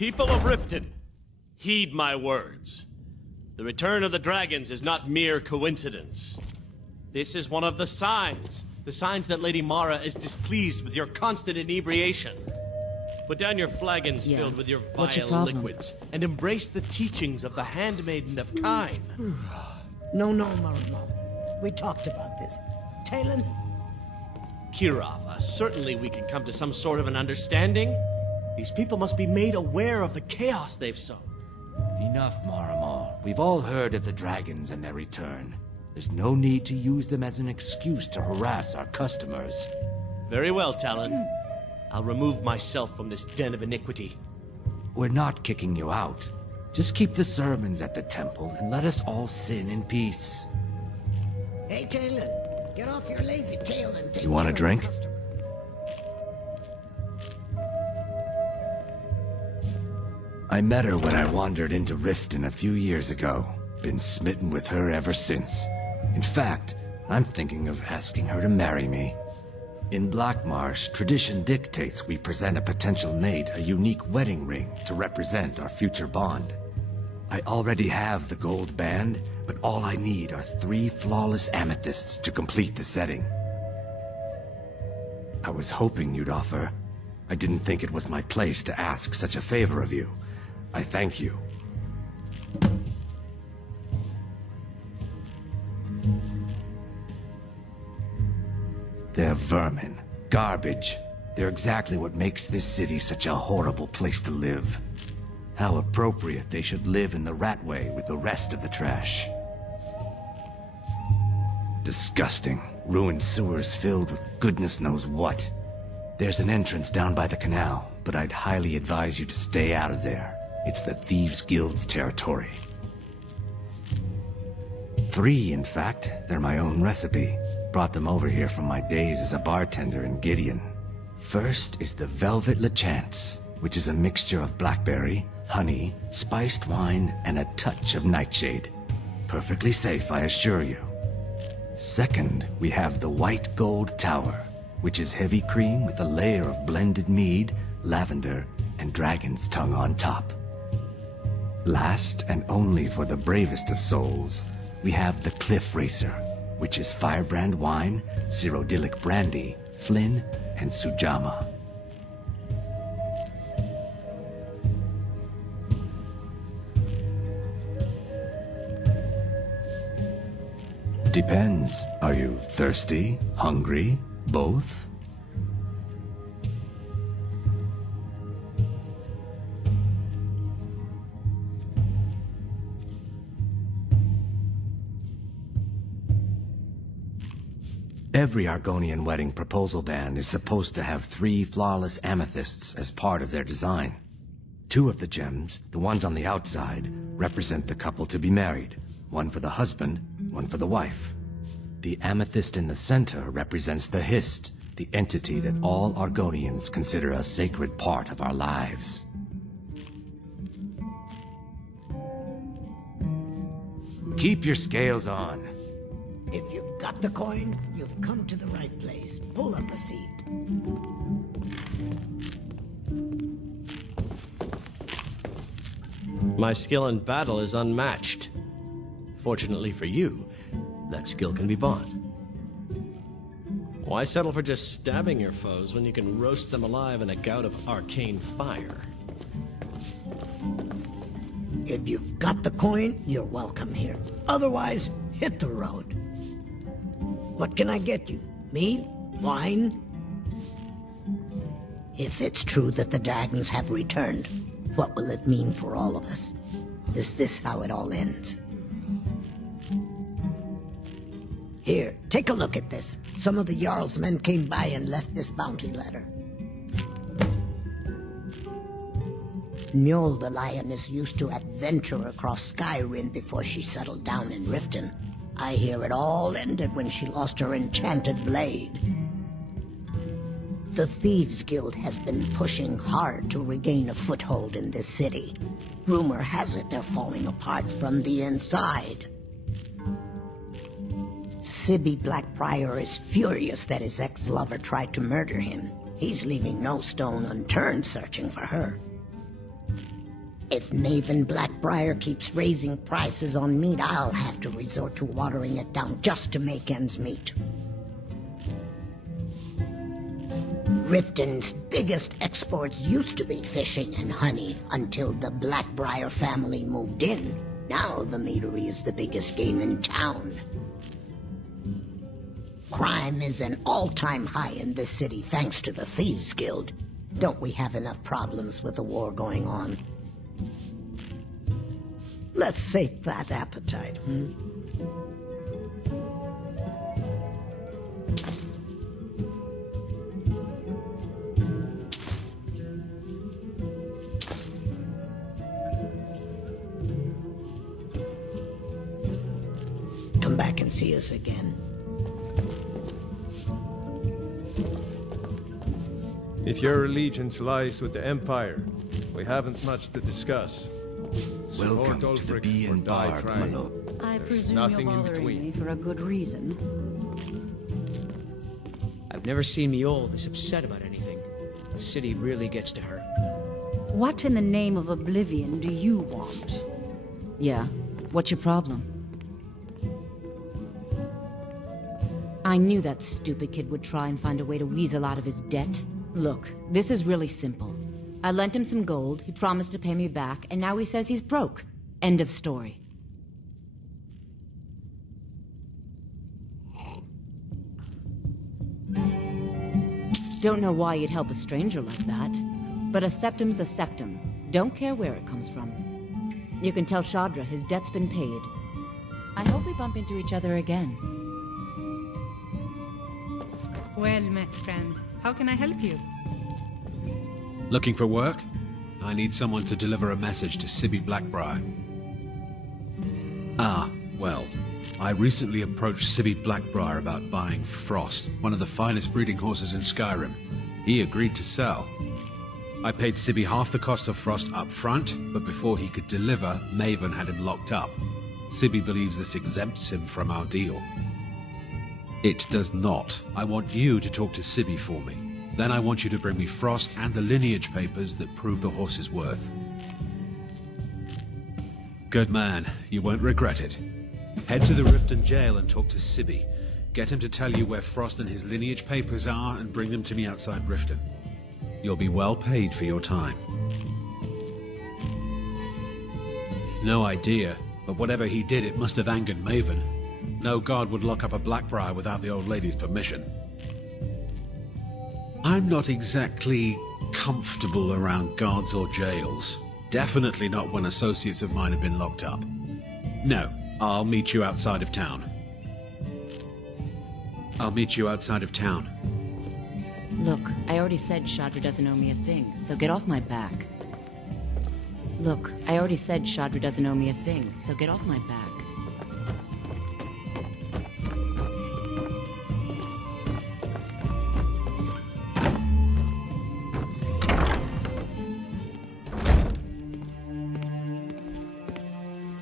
People of Riften, heed my words. The return of the dragons is not mere coincidence. This is one of the signs that Lady Mara is displeased with your constant inebriation. Put down your flagons filled with your vile liquids, and embrace the teachings of the handmaiden of Kine. No, Marimo. We talked about this. Talon? Kirava, certainly we can come to some sort of an understanding. These people must be made aware of the chaos they've sown. Enough, Marimo. We've all heard of the dragons and their return. There's no need to use them as an excuse to harass our customers. Very well, Talon. I'll remove myself from this den of iniquity. We're not kicking you out. Just keep the sermons at the temple and let us all sin in peace. Hey, Talon, get off your lazy tail and take You want a drink? I met her when I wandered into Riften a few years ago. Been smitten with her ever since. In fact, I'm thinking of asking her to marry me. In Blackmarsh, tradition dictates we present a potential mate a unique wedding ring to represent our future bond. I already have the gold band, but all I need are 3 flawless amethysts to complete the setting. I was hoping you'd offer. I didn't think it was my place to ask such a favor of you. I thank you. They're vermin. Garbage. They're exactly what makes this city such a horrible place to live. How appropriate they should live in the Ratway with the rest of the trash. Disgusting. Ruined sewers filled with goodness knows what. There's an entrance down by the canal, but I'd highly advise you to stay out of there. It's the Thieves' Guild's territory. 3, in fact. They're my own recipe. Brought them over here from my days as a bartender in Gideon. First is the Velvet Lechance, which is a mixture of blackberry, honey, spiced wine, and a touch of nightshade. Perfectly safe, I assure you. Second, we have the White Gold Tower, which is heavy cream with a layer of blended mead, lavender, and dragon's tongue on top. Last, and only for the bravest of souls, we have the Cliff Racer, which is firebrand wine, Cyrodiilic brandy, Flynn, and Sujama. Depends. Are you thirsty? Hungry? Both? Every Argonian wedding proposal band is supposed to have 3 flawless amethysts as part of their design. 2 of the gems, the ones on the outside, represent the couple to be married. 1 for the husband, 1 for the wife. The amethyst in the center represents the Hist, the entity that all Argonians consider a sacred part of our lives. Keep your scales on. If you've got the coin, you've come to the right place. Pull up a seat. My skill in battle is unmatched. Fortunately for you, that skill can be bought. Why settle for just stabbing your foes when you can roast them alive in a gout of arcane fire? If you've got the coin, you're welcome here. Otherwise, hit the road. What can I get you? Mead? Wine? If it's true that the dragons have returned, what will it mean for all of us? Is this how it all ends? Here, take a look at this. Some of the Jarl's men came by and left this bounty letter. Mjol the Lioness used to adventure across Skyrim before she settled down in Riften. I hear it all ended when she lost her enchanted blade. The Thieves' Guild has been pushing hard to regain a foothold in this city. Rumor has it they're falling apart from the inside. Sibby Blackbriar is furious that his ex-lover tried to murder him. He's leaving no stone unturned searching for her. If Maven Blackbriar keeps raising prices on meat, I'll have to resort to watering it down just to make ends meet. Riften's biggest exports used to be fishing and honey until the Blackbriar family moved in. Now the meadery is the biggest game in town. Crime is an all-time high in this city thanks to the Thieves Guild. Don't we have enough problems with the war going on? Let's sate that appetite, Come back and see us again. If your allegiance lies with the Empire, we haven't much to discuss. Welcome to the Bee and Barb, my lord. I There's presume nothing you're in bothering between. me for a good reason. I've never seen Miol this upset about anything. The city really gets to her. What in the name of oblivion do you want? Yeah, what's your problem? I knew that stupid kid would try and find a way to weasel out of his debt. Look, this is really simple. I lent him some gold, he promised to pay me back, and now he says he's broke. End of story. Don't know why you'd help a stranger like that, but a septum's a septum. Don't care where it comes from. You can tell Shadra his debt's been paid. I hope we bump into each other again. Well met, friend. How can I help you? Looking for work? I need someone to deliver a message to Sibby Blackbriar. Ah, well, I recently approached Sibby Blackbriar about buying Frost, one of the finest breeding horses in Skyrim. He agreed to sell. I paid Sibby half the cost of Frost up front, but before he could deliver, Maven had him locked up. Sibby believes this exempts him from our deal. It does not. I want you to talk to Sibby for me. Then I want you to bring me Frost and the lineage papers that prove the horse's worth. Good man. You won't regret it. Head to the Riften jail and talk to Sibby. Get him to tell you where Frost and his lineage papers are and bring them to me outside Riften. You'll be well paid for your time. No idea, but whatever he did, it must have angered Maven. No guard would lock up a Blackbriar without the old lady's permission. I'm not exactly comfortable around guards or jails. Definitely not when associates of mine have been locked up. No, I'll meet you outside of town. I'll meet you outside of town. Look, I already said Shadra doesn't owe me a thing, so get off my back. Look, I already said Shadra doesn't owe me a thing, so get off my back.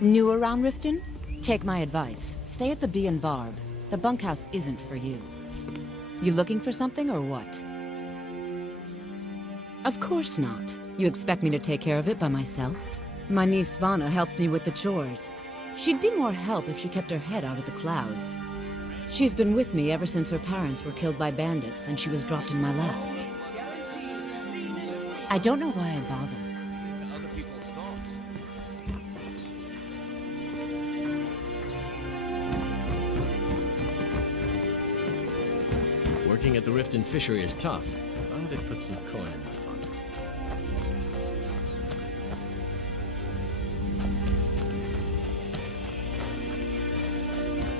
New around Riften? Take my advice. Stay at the Bee and Barb. The bunkhouse isn't for you. You looking for something or what? Of course not. You expect me to take care of it by myself? My niece Svana helps me with the chores. She'd be more help if she kept her head out of the clouds. She's been with me ever since her parents were killed by bandits and she was dropped in my lap. I don't know why I bother. Working at the Riften fishery is tough, but it puts some coin in my pocket.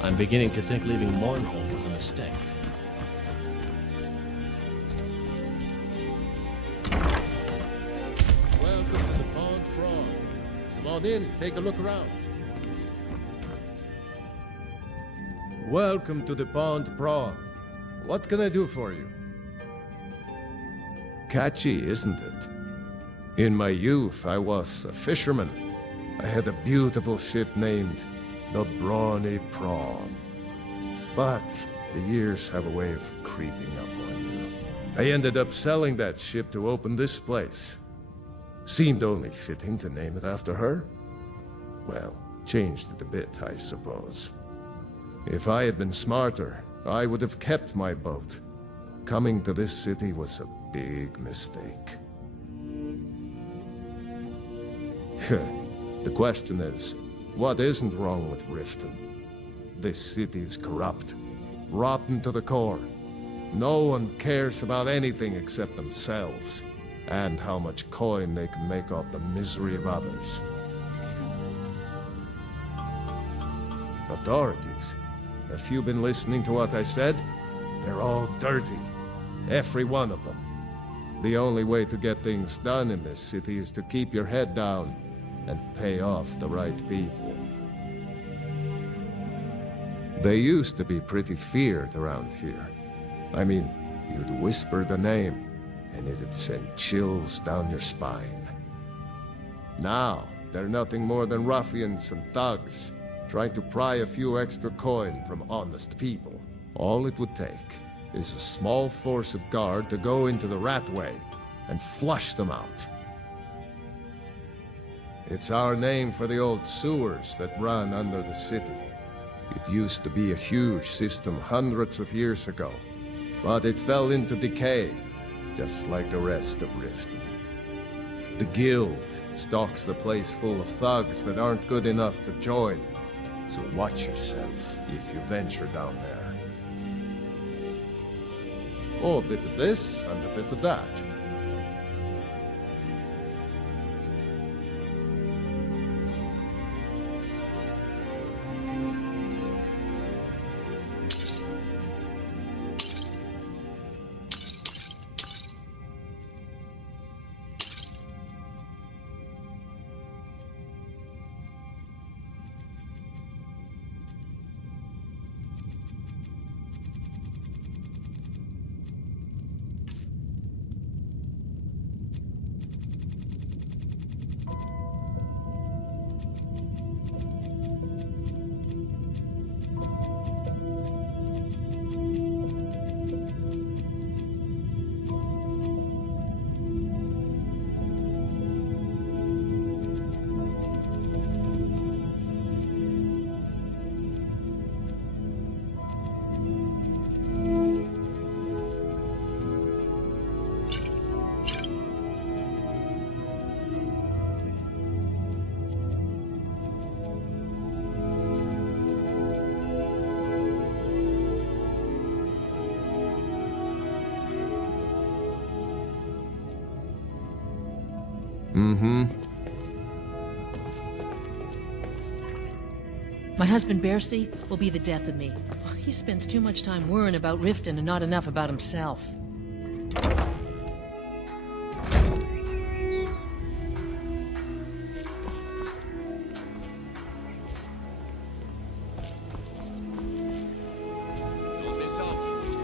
I'm beginning to think leaving Mournhold was a mistake. Welcome to the Pond Prawn. Come on in, take a look around. Welcome to the Pond Prawn. What can I do for you? Catchy, isn't it? In my youth, I was a fisherman. I had a beautiful ship named the Brawny Prawn. But the years have a way of creeping up on you. I ended up selling that ship to open this place. Seemed only fitting to name it after her. Well, changed it a bit, I suppose. If I had been smarter, I would have kept my boat. Coming to this city was a big mistake. The question is, what isn't wrong with Riften? This city's corrupt, rotten to the core. No one cares about anything except themselves, and how much coin they can make off the misery of others. Authorities, have you been listening to what I said? They're all dirty. Every one of them. The only way to get things done in this city is to keep your head down and pay off the right people. They used to be pretty feared around here. I mean, you'd whisper the name, and it'd send chills down your spine. Now, they're nothing more than ruffians and thugs, trying to pry a few extra coin from honest people. All it would take is a small force of guard to go into the Ratway and flush them out. It's our name for the old sewers that run under the city. It used to be a huge system hundreds of years ago, but it fell into decay, just like the rest of Riften. The Guild stocks the place full of thugs that aren't good enough to join, so watch yourself if you venture down there. Oh, a bit of this and a bit of that. My husband Bercy will be the death of me. He spends too much time worrying about Riften and not enough about himself.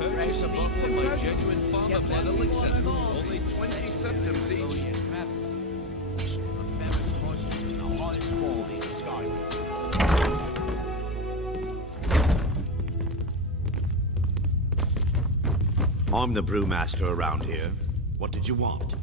Purchase a bottle of my genuine farmer blood elixir. Only 20 septims each. The highest quality in Skyrim. I'm the brewmaster around here. What did you want?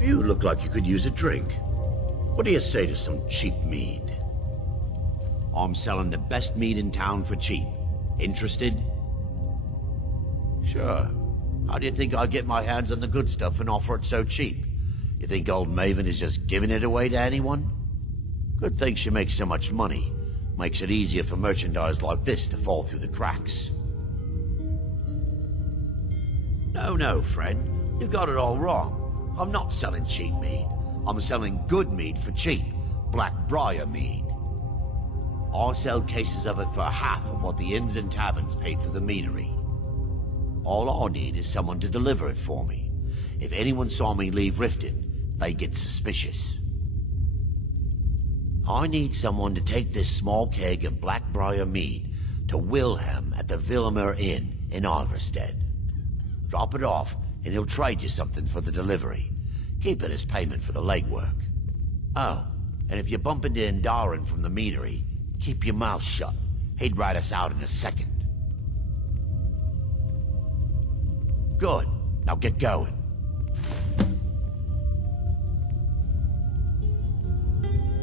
You look like you could use a drink. What do you say to some cheap mead? I'm selling the best mead in town for cheap. Interested? Sure. How do you think I get my hands on the good stuff and offer it so cheap? You think old Maven is just giving it away to anyone? Good thing she makes so much money. Makes it easier for merchandise like this to fall through the cracks. No, friend. You got it all wrong. I'm not selling cheap mead. I'm selling good mead for cheap. Blackbriar mead. I sell cases of it for half of what the inns and taverns pay through the meadery. All I need is someone to deliver it for me. If anyone saw me leave Riften, they get suspicious. I need someone to take this small keg of Blackbriar mead to Wilhelm at the Villamur Inn in Alverstead. Drop it off, and he'll trade you something for the delivery. Keep it as payment for the legwork. Oh, and if you bump into Indaren from the meadery, keep your mouth shut. He'd rat us out in a second. Good. Now get going.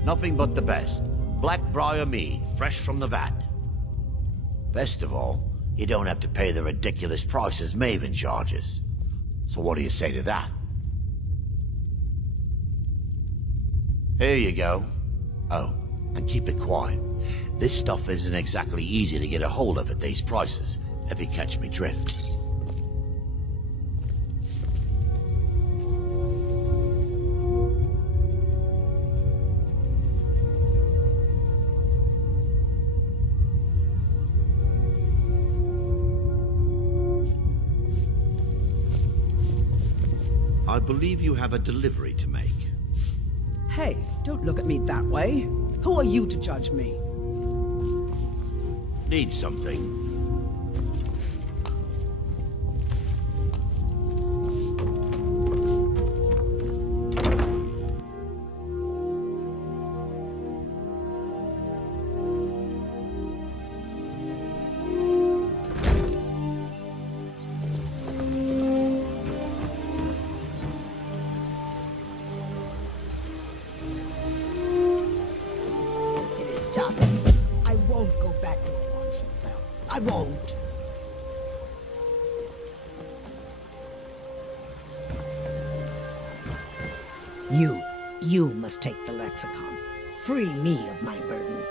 Nothing but the best. Blackbriar mead, fresh from the vat. Best of all, you don't have to pay the ridiculous prices Maven charges. So what do you say to that? Here you go. Oh, and keep it quiet. This stuff isn't exactly easy to get a hold of at these prices, if you catch me drift. I believe you have a delivery to make. Hey, don't look at me that way. Who are you to judge me? Need something? Stop. I won't go back to Washington. I won't. You must take the lexicon. Free me of my burden.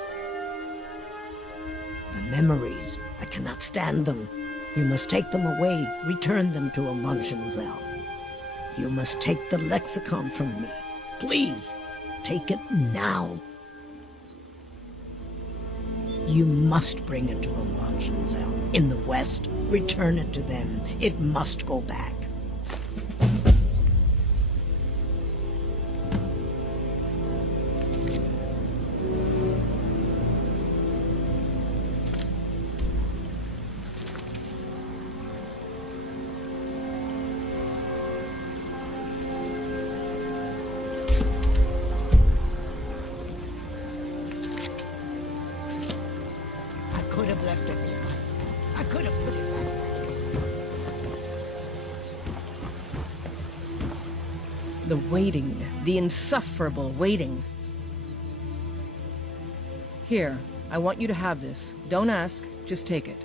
The memories, I cannot stand them. You must take them away, return them to a Washington. You must take the lexicon from me. Please, take it now. You must bring it to Washington. In the West, return it to them. It must go back. I could have left it behind. I could have put it back. The waiting. The insufferable waiting. Here, I want you to have this. Don't ask, just take it.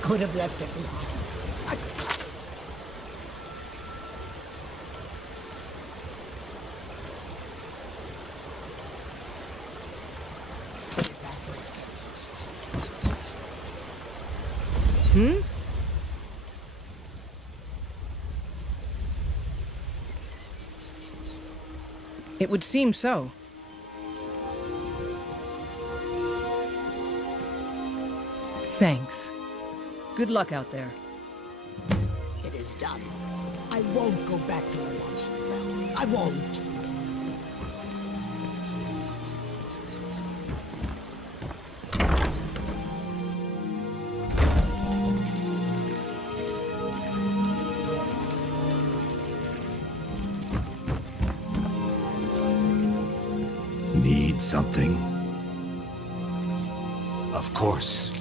Could have left it behind. It would seem so. Thanks. Good luck out there. It is done. I won't go back to Washington. I won't. Need something? Of course.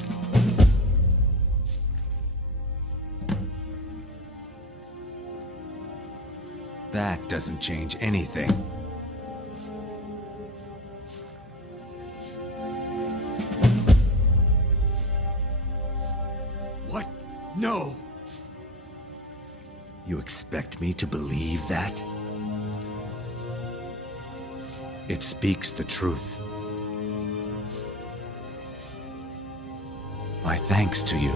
That doesn't change anything. What? No! You expect me to believe that? It speaks the truth. My thanks to you.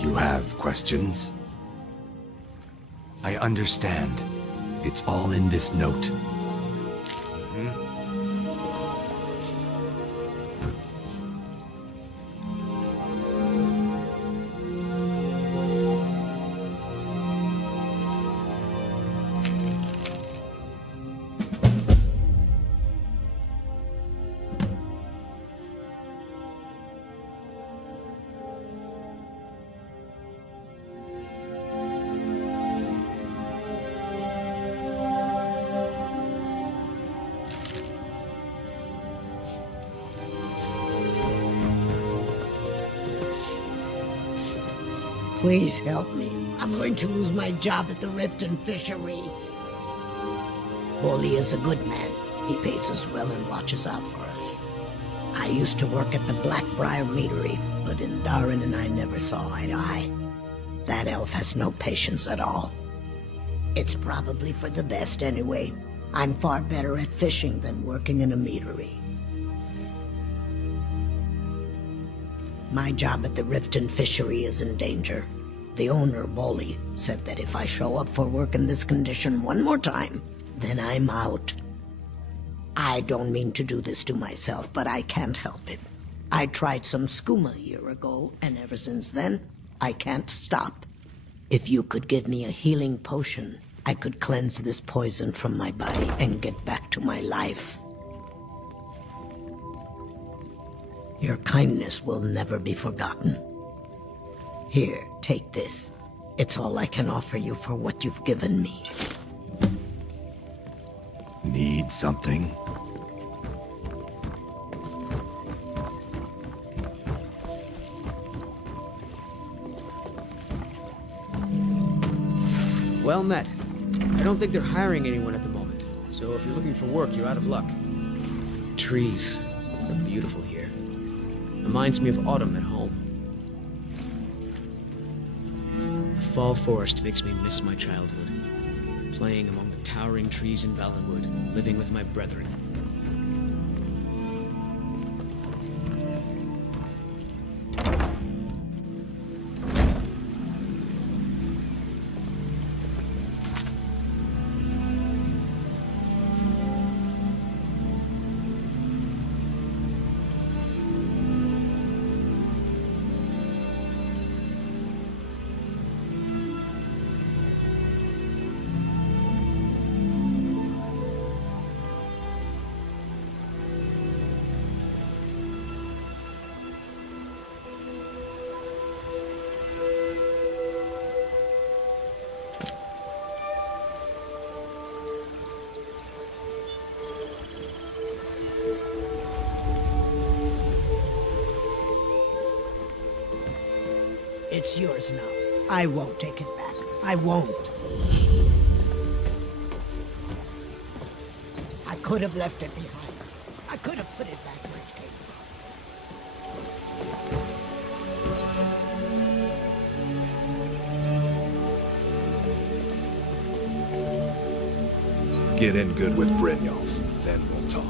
You have questions? I understand. It's all in this note. Please help me. I'm going to lose my job at the Riften Fishery. Bolly is a good man. He pays us well and watches out for us. I used to work at the Blackbriar Meadery, but Indarin and I never saw eye to eye. That elf has no patience at all. It's probably for the best anyway. I'm far better at fishing than working in a meadery. My job at the Riften Fishery is in danger. The owner, Bolly, said that if I show up for work in this condition one more time, then I'm out. I don't mean to do this to myself, but I can't help it. I tried some skooma a year ago, and ever since then, I can't stop. If you could give me a healing potion, I could cleanse this poison from my body and get back to my life. Your kindness will never be forgotten. Here, take this. It's all I can offer you for what you've given me. Need something? Well met. I don't think they're hiring anyone at the moment, so if you're looking for work, you're out of luck. Trees. They're beautiful here. Reminds me of autumn at home. The fall forest makes me miss my childhood. Playing among the towering trees in Valenwood, living with my brethren. It's yours now. I won't take it back. I won't. I could have left it behind. I could have put it back where it came. Get in good with Brynjolf, then we'll talk.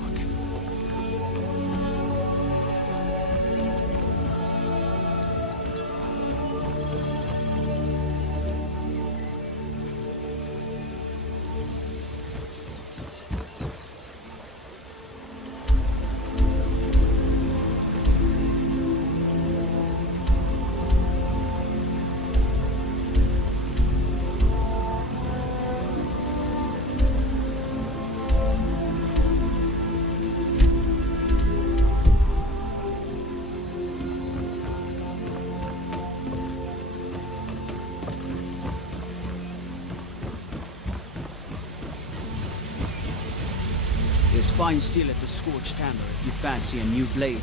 There's fine steel at the Scorched Hammer if you fancy a new blade.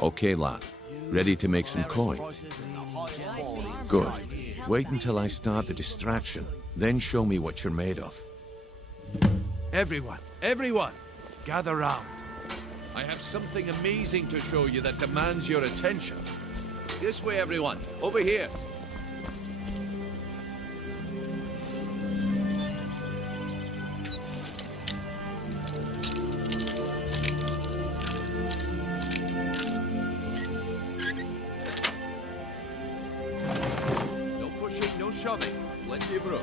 Okay, lad. Ready to make some coin? Good. Wait until I start the distraction, then show me what you're made of. Everyone, gather round. I have something amazing to show you that demands your attention. This way, everyone. Over here. Shoving. Plenty of room.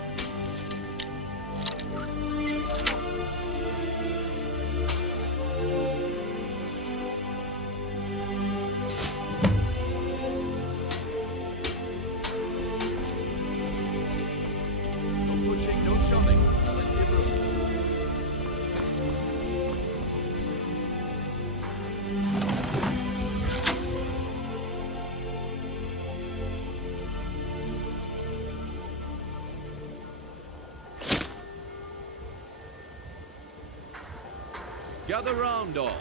No pushing, no shoving. Plenty of room. Gather round, all.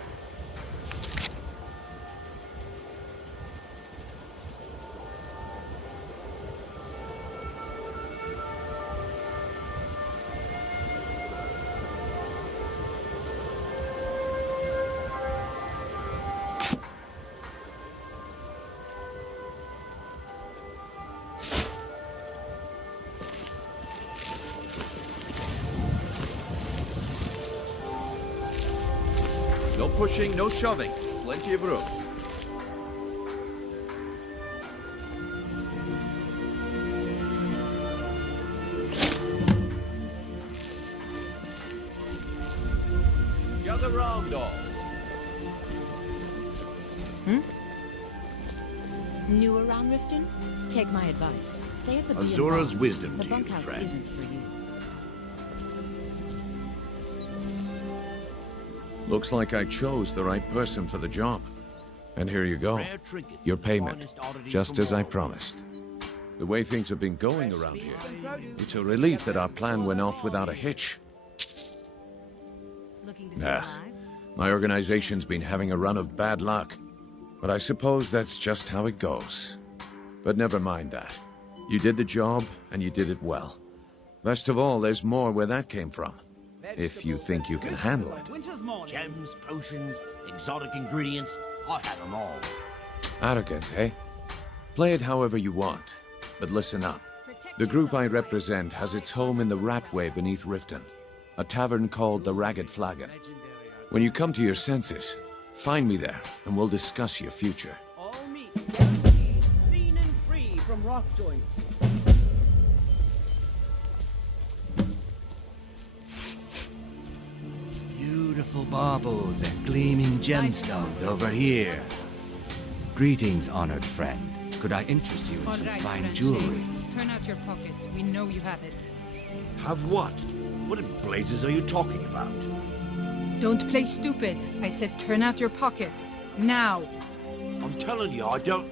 No pushing, no shoving. Plenty of room. Gather round, all. New around Riften? Take my advice. Stay at the Azura's wisdom The to you, bunkhouse friend. isn't for you. Looks like I chose the right person for the job. And here you go. Your payment, just as I promised. The way things have been going around here, it's a relief that our plan went off without a hitch. My organization's been having a run of bad luck, but I suppose that's just how it goes. But never mind that. You did the job, and you did it well. Best of all, there's more where that came from. If you think you can handle it. Gems, potions, exotic ingredients, I have them all. Arrogant, eh? Play it however you want, but listen up. The group I represent has its home in the Ratway beneath Riften, a tavern called the Ragged Flagon. When you come to your senses, find me there, and we'll discuss your future. All meats guaranteed, clean and free from rock joint. Beautiful baubles and gleaming gemstones over here. Greetings, honored friend. Could I interest you in some fine jewelry? Turn out your pockets. We know you have it. Have what? What in blazes are you talking about? Don't play stupid. I said turn out your pockets. Now. I'm telling you, I don't...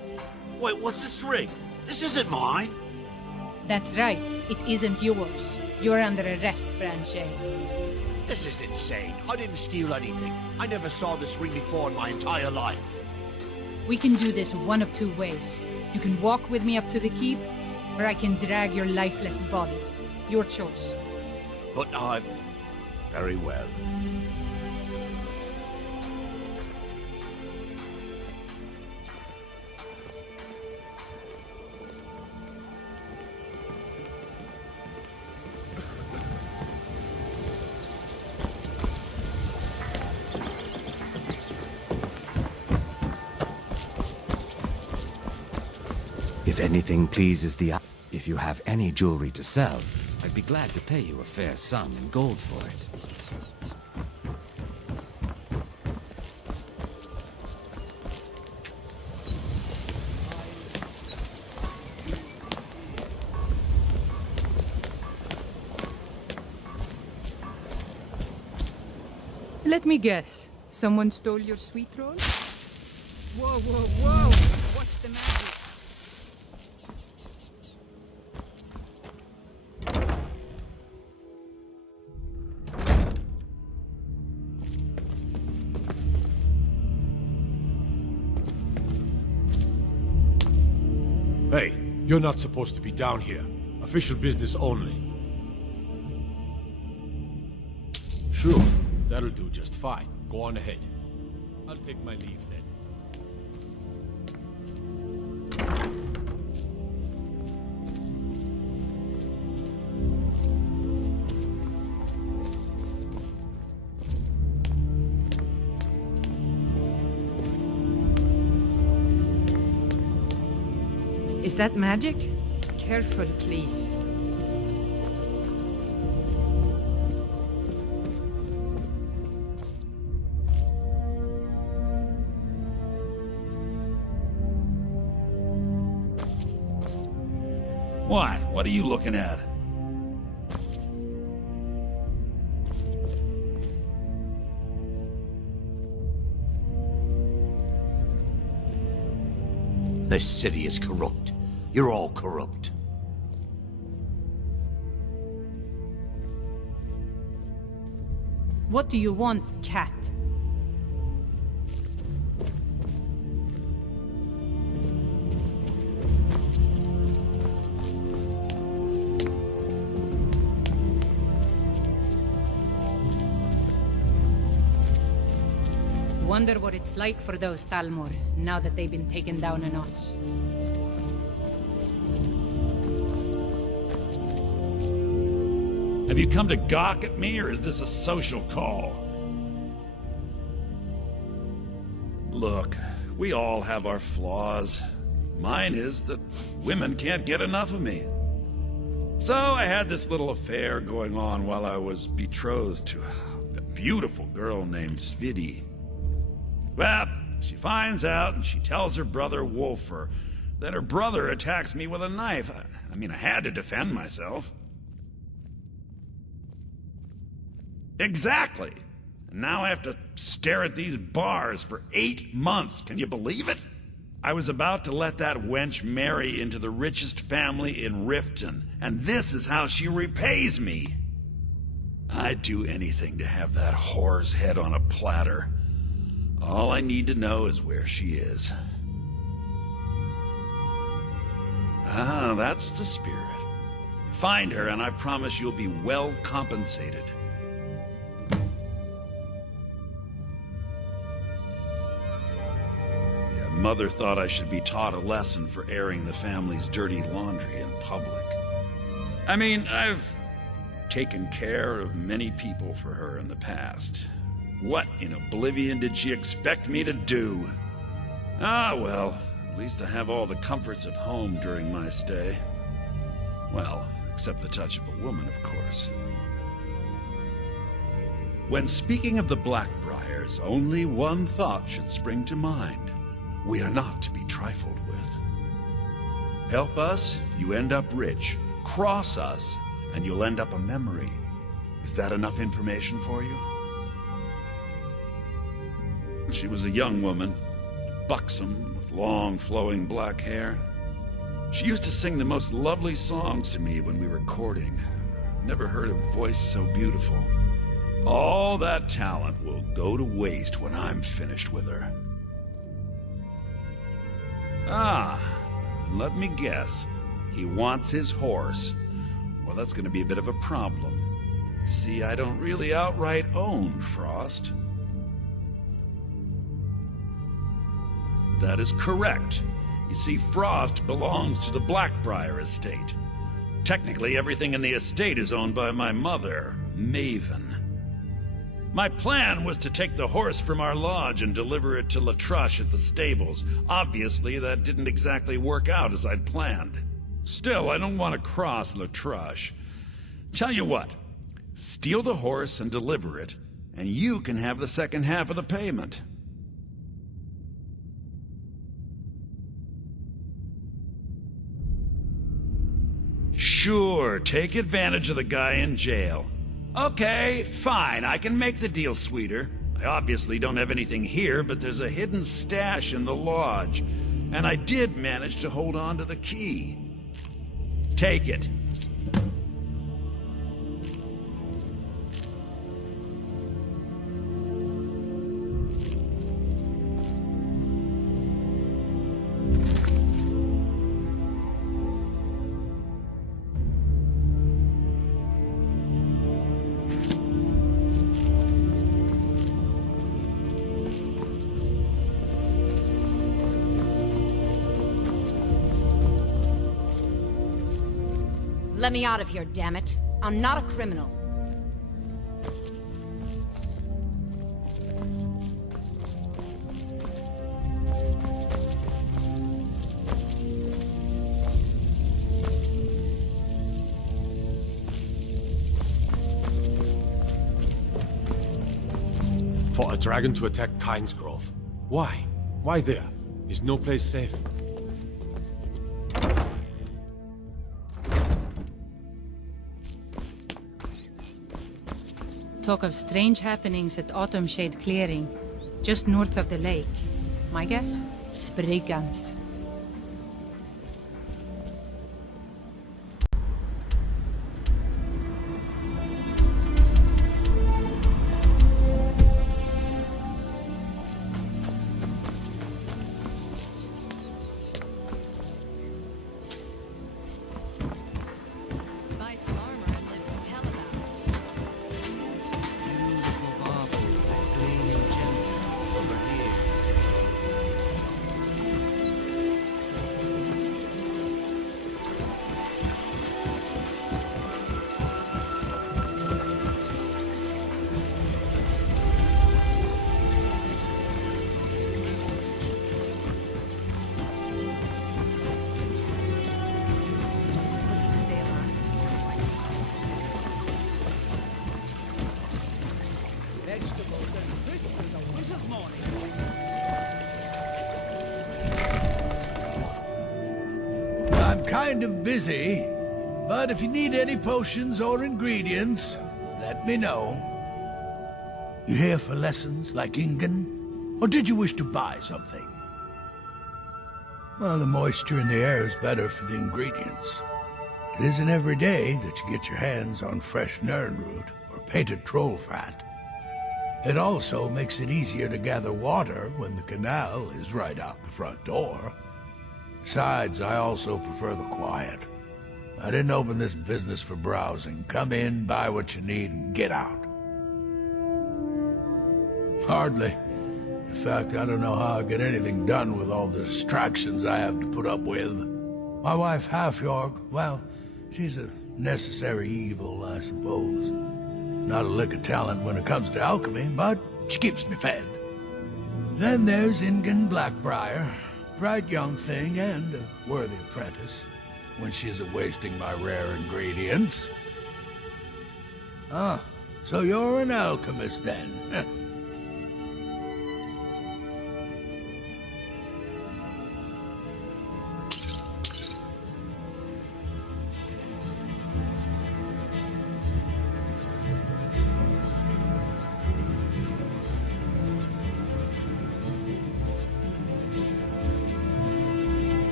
Wait, what's this ring? This isn't mine. That's right. It isn't yours. You're under arrest, Branche. This is insane. I didn't steal anything. I never saw this ring before in my entire life. We can do this one of two ways. You can walk with me up to the keep, or I can drag your lifeless body. Your choice. But I... Very well. If anything pleases the eye, if you have any jewelry to sell, I'd be glad to pay you a fair sum in gold for it. Let me guess. Someone stole your sweet roll? Whoa, whoa, whoa! What's the magic? Hey, you're not supposed to be down here. Official business only. Sure, that'll do just fine. Go on ahead. I'll take my leave then. Is that magic? Careful, please. What? What are you looking at? This city is corrupt. You're all corrupt. What do you want, cat? Wonder what it's like for those Talmor, now that they've been taken down a notch. Have you come to gawk at me, or is this a social call? Look, we all have our flaws. Mine is that women can't get enough of me. So I had this little affair going on while I was betrothed to a beautiful girl named Svidi. Well, she finds out and she tells her brother Wolfer that her brother attacks me with a knife. I mean, I had to defend myself. Exactly. And now I have to stare at these bars for 8 months. Can you believe it? I was about to let that wench marry into the richest family in Riften, and this is how she repays me. I'd do anything to have that whore's head on a platter. All I need to know is where she is. Ah, that's the spirit. Find her, and I promise you'll be well compensated. Yeah, Mother thought I should be taught a lesson for airing the family's dirty laundry in public. I mean, I've taken care of many people for her in the past. What in oblivion did she expect me to do? Ah, well, at least I have all the comforts of home during my stay. Well, except the touch of a woman, of course. When speaking of the Blackbriars, only one thought should spring to mind. We are not to be trifled with. Help us, you end up rich. Cross us, and you'll end up a memory. Is that enough information for you? She was a young woman, buxom, with long, flowing black hair. She used to sing the most lovely songs to me when we were courting. Never heard a voice so beautiful. All that talent will go to waste when I'm finished with her. Ah, and let me guess. He wants his horse. Well, that's going to be a bit of a problem. See, I don't really outright own Frost. That is correct. You see, Frost belongs to the Blackbriar estate. Technically, everything in the estate is owned by my mother, Maven. My plan was to take the horse from our lodge and deliver it to Latrush at the stables. Obviously, that didn't exactly work out as I'd planned. Still, I don't want to cross Latrush. Tell you what, steal the horse and deliver it, and you can have the second half of the payment. Sure, take advantage of the guy in jail. Okay, fine, I can make the deal sweeter. I obviously don't have anything here, but there's a hidden stash in the lodge, and I did manage to hold on to the key. Take it. Let me out of here, damn it. I'm not a criminal. For a dragon to attack Kyne's Grove. Why? Why there? Is no place safe? Talk of strange happenings at Autumnshade Clearing, just north of the lake. My guess? Spriggans. I'm kind of busy, but if you need any potions or ingredients, let me know. You here for lessons like Ingen? Or did you wish to buy something? Well, the moisture in the air is better for the ingredients. It isn't every day that you get your hands on fresh nirnroot or painted troll fat. It also makes it easier to gather water when the canal is right out the front door. Besides, I also prefer the quiet. I didn't open this business for browsing. Come in, buy what you need, and get out. Hardly. In fact, I don't know how I get anything done with all the distractions I have to put up with. My wife, Half-York, well, she's a necessary evil, I suppose. Not a lick of talent when it comes to alchemy, but she keeps me fed. Then there's Ingen Blackbriar, bright young thing and a worthy apprentice, when she isn't wasting my rare ingredients. Ah, so you're an alchemist then?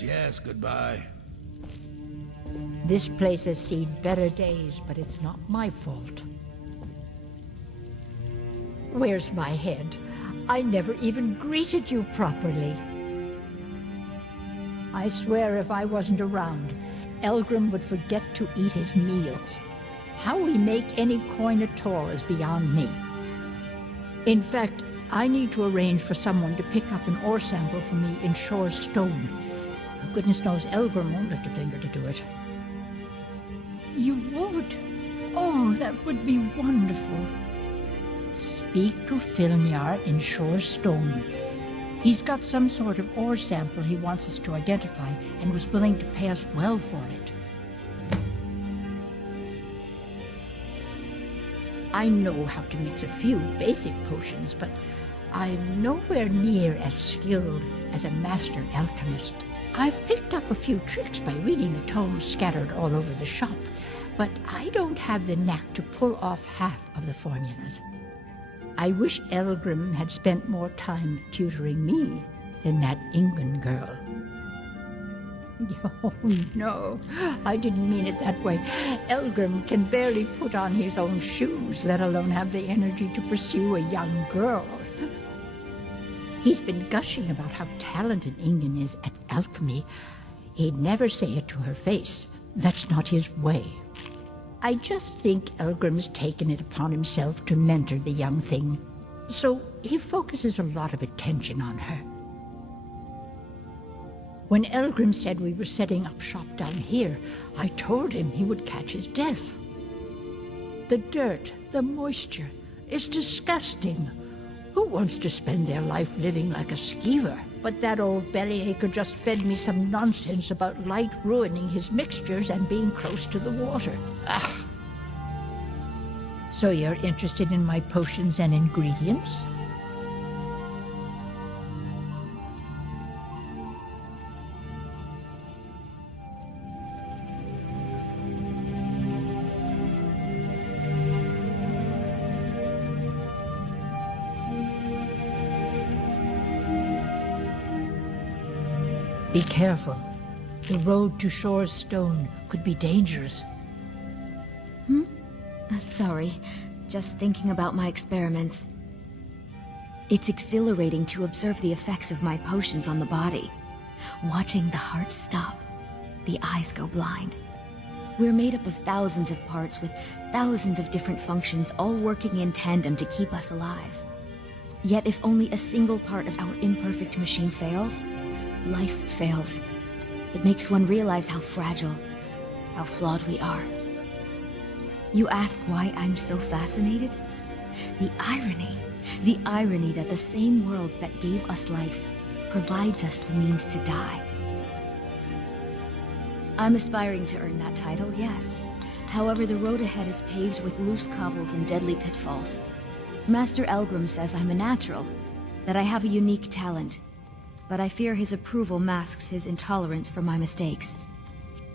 Yes, goodbye. This place has seen better days, but it's not my fault. Where's my head? I never even greeted you properly. I swear if I wasn't around, Elgrim would forget to eat his meals. How we make any coin at all is beyond me. In fact, I need to arrange for someone to pick up an ore sample for me in Shore's stone. Goodness knows Elgrim won't lift a finger to do it. You would? Oh, that would be wonderful. Speak to Filnyar in Shore's stone. He's got some sort of ore sample he wants us to identify and was willing to pay us well for it. I know how to mix a few basic potions, but I'm nowhere near as skilled as a master alchemist. I've picked up a few tricks by reading the tomes scattered all over the shop, but I don't have the knack to pull off half of the formulas. I wish Elgrim had spent more time tutoring me than that Ingun girl. Oh, no, I didn't mean it that way. Elgrim can barely put on his own shoes, let alone have the energy to pursue a young girl. He's been gushing about how talented Ingun is at alchemy. He'd never say it to her face. That's not his way. I just think Elgrim's taken it upon himself to mentor the young thing, so he focuses a lot of attention on her. When Elgrim said we were setting up shop down here, I told him he would catch his death. The dirt, the moisture, is disgusting. Who wants to spend their life living like a skeever? But that old bellyacre just fed me some nonsense about light ruining his mixtures and being close to the water. Ugh. So you're interested in my potions and ingredients? Be careful. The road to Shore's stone could be dangerous. Sorry. Just thinking about my experiments. It's exhilarating to observe the effects of my potions on the body. Watching the heart stop, the eyes go blind. We're made up of thousands of parts with thousands of different functions, all working in tandem to keep us alive. Yet if only a single part of our imperfect machine fails, life fails. It makes one realize how fragile, how flawed we are. You ask why I'm so fascinated? The irony that the same world that gave us life provides us the means to die. I'm aspiring to earn that title, yes. However, the road ahead is paved with loose cobbles and deadly pitfalls. Master Elgrim says I'm a natural, that I have a unique talent, but I fear his approval masks his intolerance for my mistakes.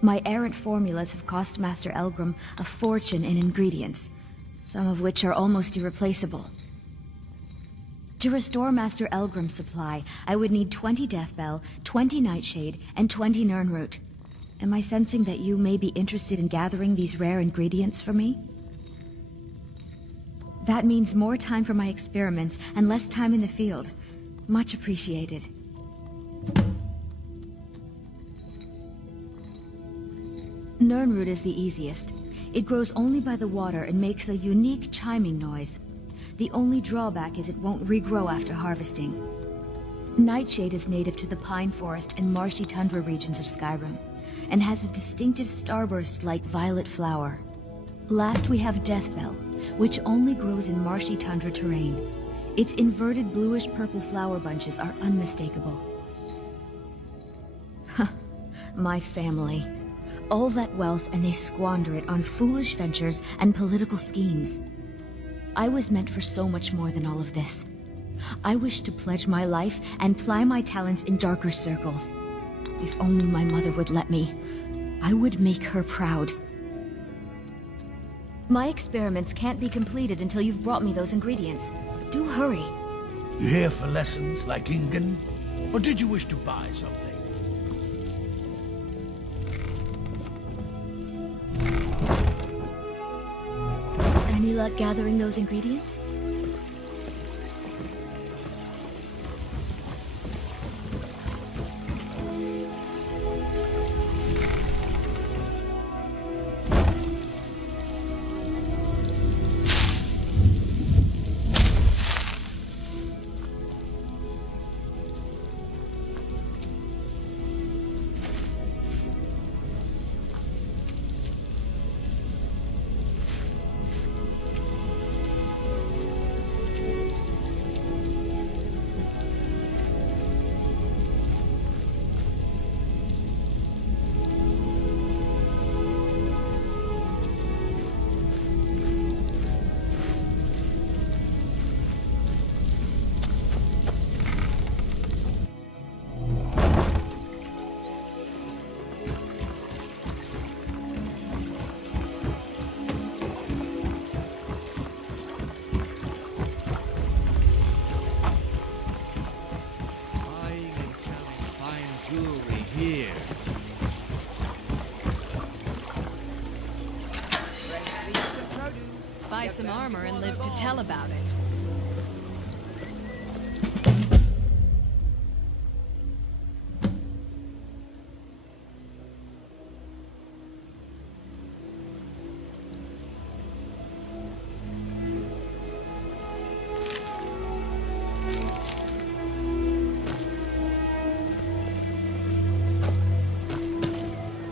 My errant formulas have cost Master Elgrim a fortune in ingredients, some of which are almost irreplaceable. To restore Master Elgrim's supply, I would need 20 Deathbell, 20 Nightshade, and 20 Nirnroot. Am I sensing that you may be interested in gathering these rare ingredients for me? That means more time for my experiments and less time in the field. Much appreciated. Nirnroot is the easiest. It grows only by the water and makes a unique chiming noise. The only drawback is it won't regrow after harvesting. Nightshade is native to the pine forest and marshy tundra regions of Skyrim, and has a distinctive starburst-like violet flower. Last we have Deathbell, which only grows in marshy tundra terrain. Its inverted bluish-purple flower bunches are unmistakable. My family. All that wealth and they squander it on foolish ventures and political schemes. I was meant for so much more than all of this. I wish to pledge my life and ply my talents in darker circles. If only my mother would let me, I would make her proud. My experiments can't be completed until you've brought me those ingredients. Do hurry. You here for lessons like Ingun? Or did you wish to buy something? Any luck gathering those ingredients? Buy some armor and live to tell about it.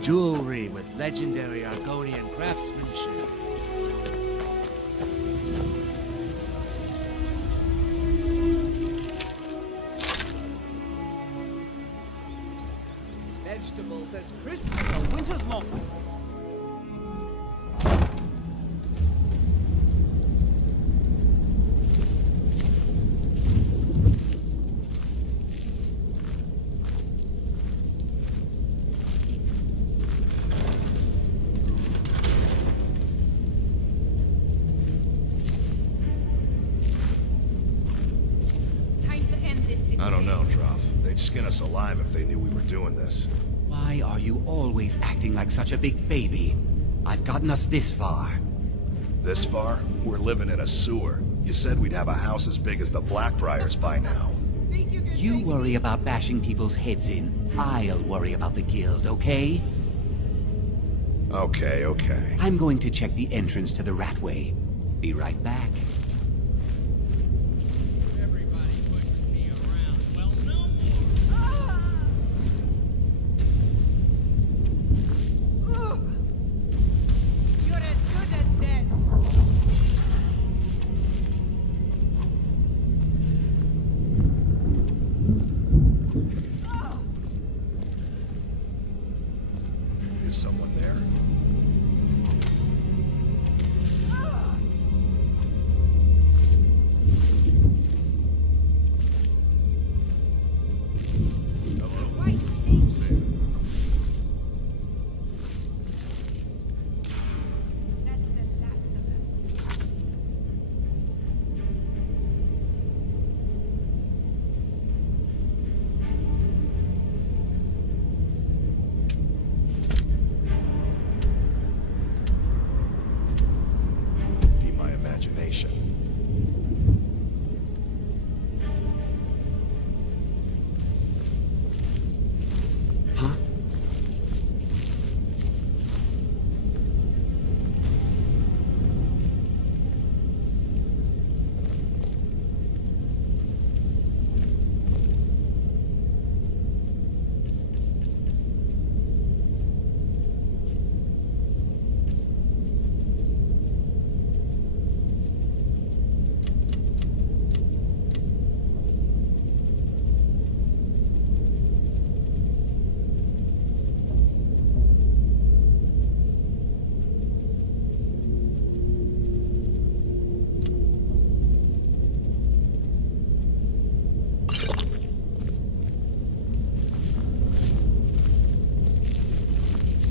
Jewelry with legendary Argonian craftsmanship. Vegetables as crisp as a winter's morning. I don't know, Trough. They'd skin us alive if they knew we were doing this. Why are you always acting like such a big baby? I've gotten us this far. This far? We're living in a sewer. You said we'd have a house as big as the Blackbriars by now. You worry about bashing people's heads in. I'll worry about the guild, okay? Okay. I'm going to check the entrance to the Ratway. Be right back. Is someone there?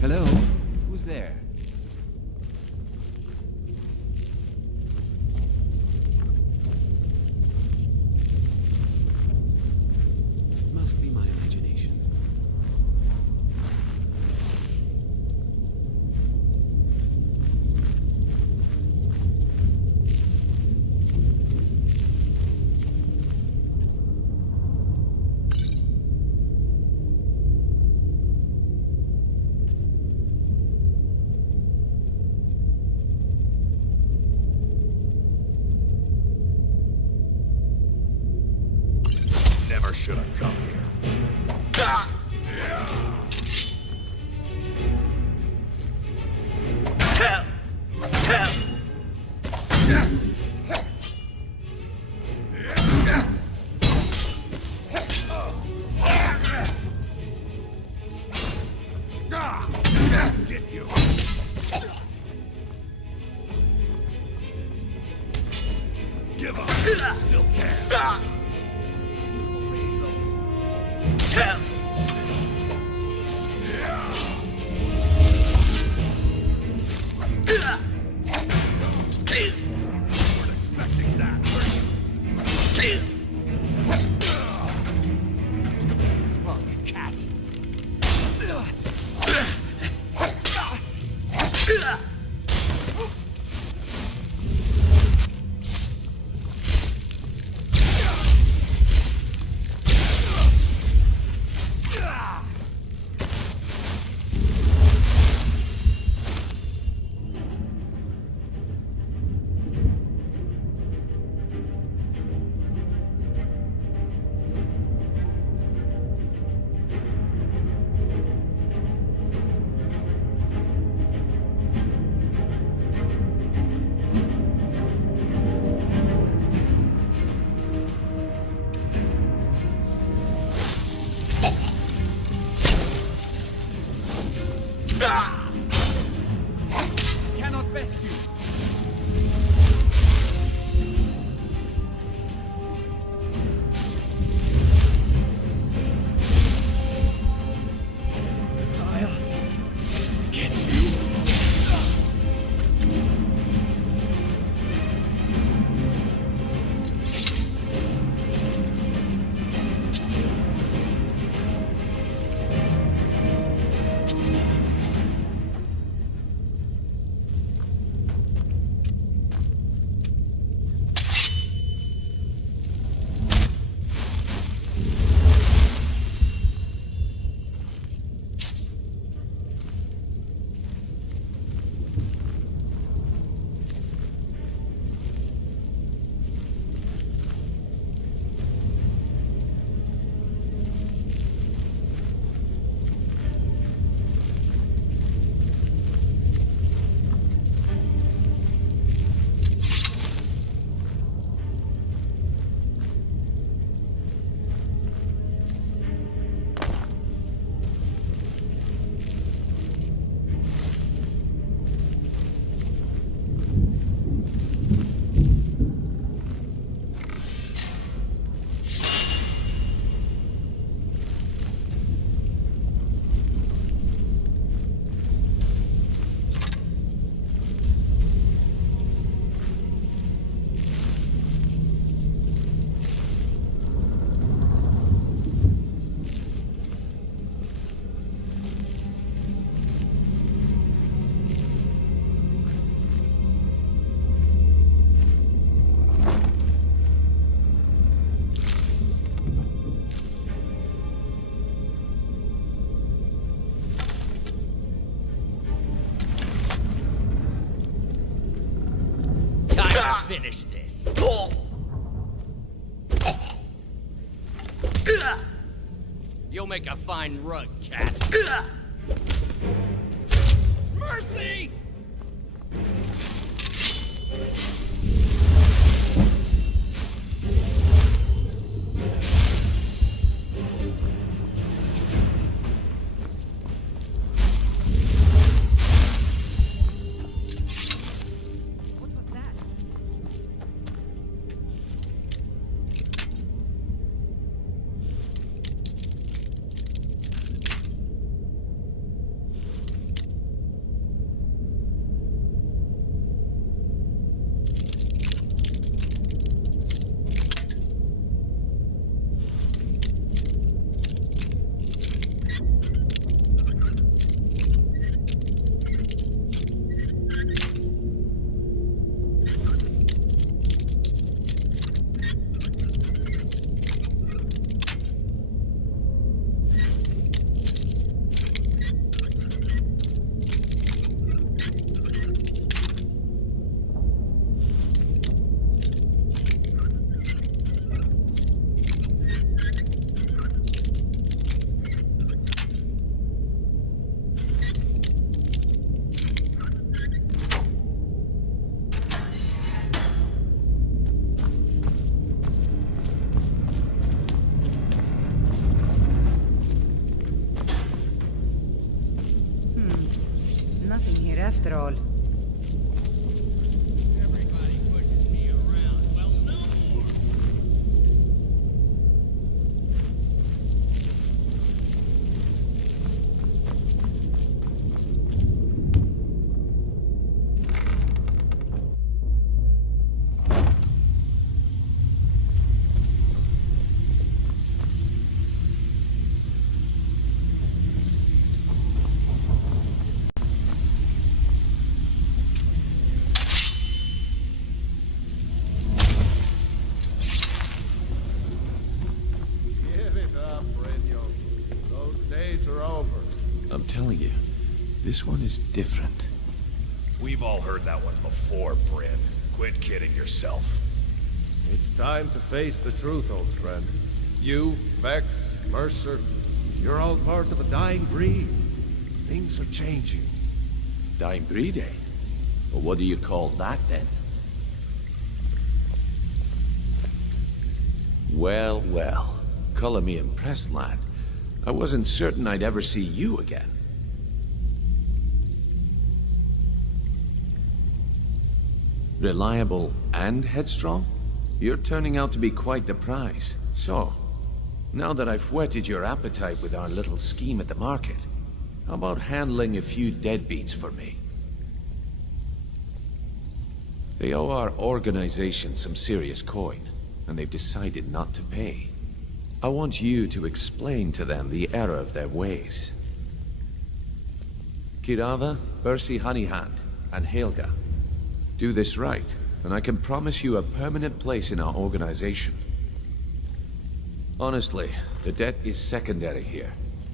Hello? Who's there? Must be my imagination. should have come here. Get you. Give up. Still can. Weren't expecting that. Oh, you cat. Cannot best you. I'll get you. Time to finish this. You'll make a fine rug, cat. Mercy! nothing here after all. I'm telling you, this one is different. We've all heard that one before, Bryn. Quit kidding yourself. It's time to face the truth, old friend. You, Vex, Mercer, you're all part of a dying breed. Things are changing. Dying breed, eh? Well, what do you call that, then? Well, well. Color me impressed, lad. I wasn't certain I'd ever see you again. Reliable and headstrong? You're turning out to be quite the prize. So, now that I've whetted your appetite with our little scheme at the market, how about handling a few deadbeats for me? They owe our organization some serious coin, and they've decided not to pay. I want you to explain to them the error of their ways. Kirava, Bersi Honeyhand, and Helga. Do this right, and I can promise you a permanent place in our organization. Honestly, the debt is secondary here.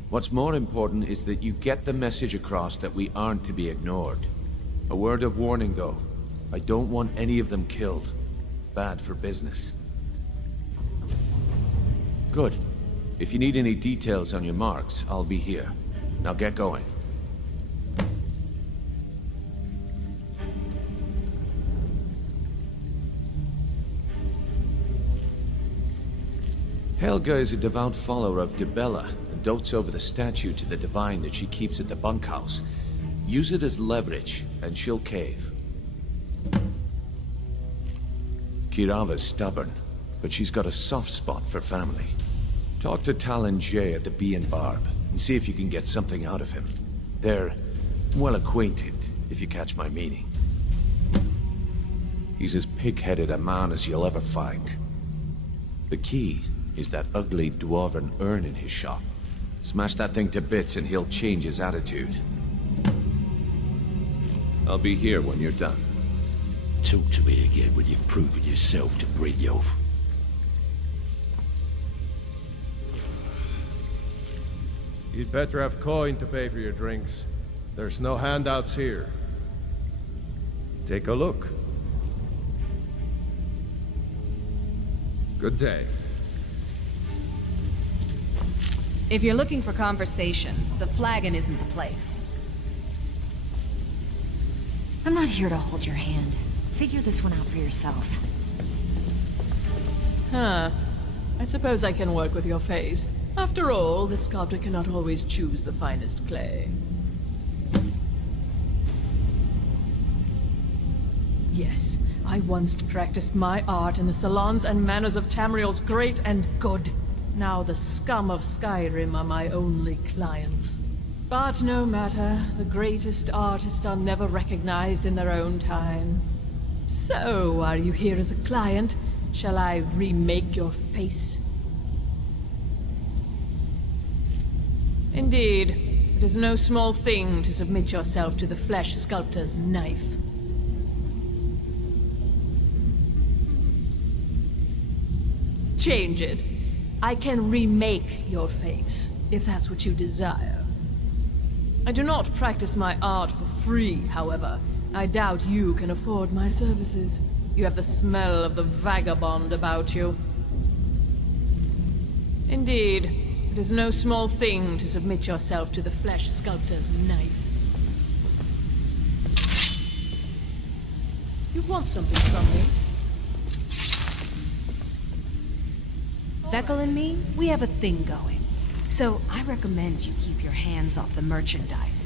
What's more important is that you get the message across that we aren't to be ignored. A word of warning, though. I don't want any of them killed. Bad for business. Good. If you need any details on your marks, I'll be here. Now get going. Helga is a devout follower of Dibella and dotes over the statue to the divine that she keeps at the bunkhouse. Use it as leverage, and she'll cave. Kirava's stubborn, but she's got a soft spot for family. Talk to Talon Jay at the Bee and Barb, and see if you can get something out of him. They're well acquainted, if you catch my meaning. He's as pig-headed a man as you'll ever find. The key is that ugly dwarven urn in his shop. Smash that thing to bits and he'll change his attitude. I'll be here when you're done. Talk to me again when you've proven yourself to Brynjolf. You'd better have coin to pay for your drinks. There's no handouts here. Take a look. Good day. If you're looking for conversation, the flagon isn't the place. I'm not here to hold your hand. Figure this one out for yourself. Huh. I suppose I can work with your face. After all, the sculptor cannot always choose the finest clay. Yes, I once practiced my art in the salons and manners of Tamriel's great and good. Now the scum of Skyrim are my only clients. But no matter, the greatest artists are never recognized in their own time. So, are you here as a client? Shall I remake your face? Indeed, it is no small thing to submit yourself to the flesh sculptor's knife. Change it. I can remake your face, if that's what you desire. I do not practice my art for free, however. I doubt you can afford my services. You have the smell of the vagabond about you. Indeed, it is no small thing to submit yourself to the flesh sculptor's knife. You want something from me? Vekel and me, we have a thing going. So I recommend you keep your hands off the merchandise.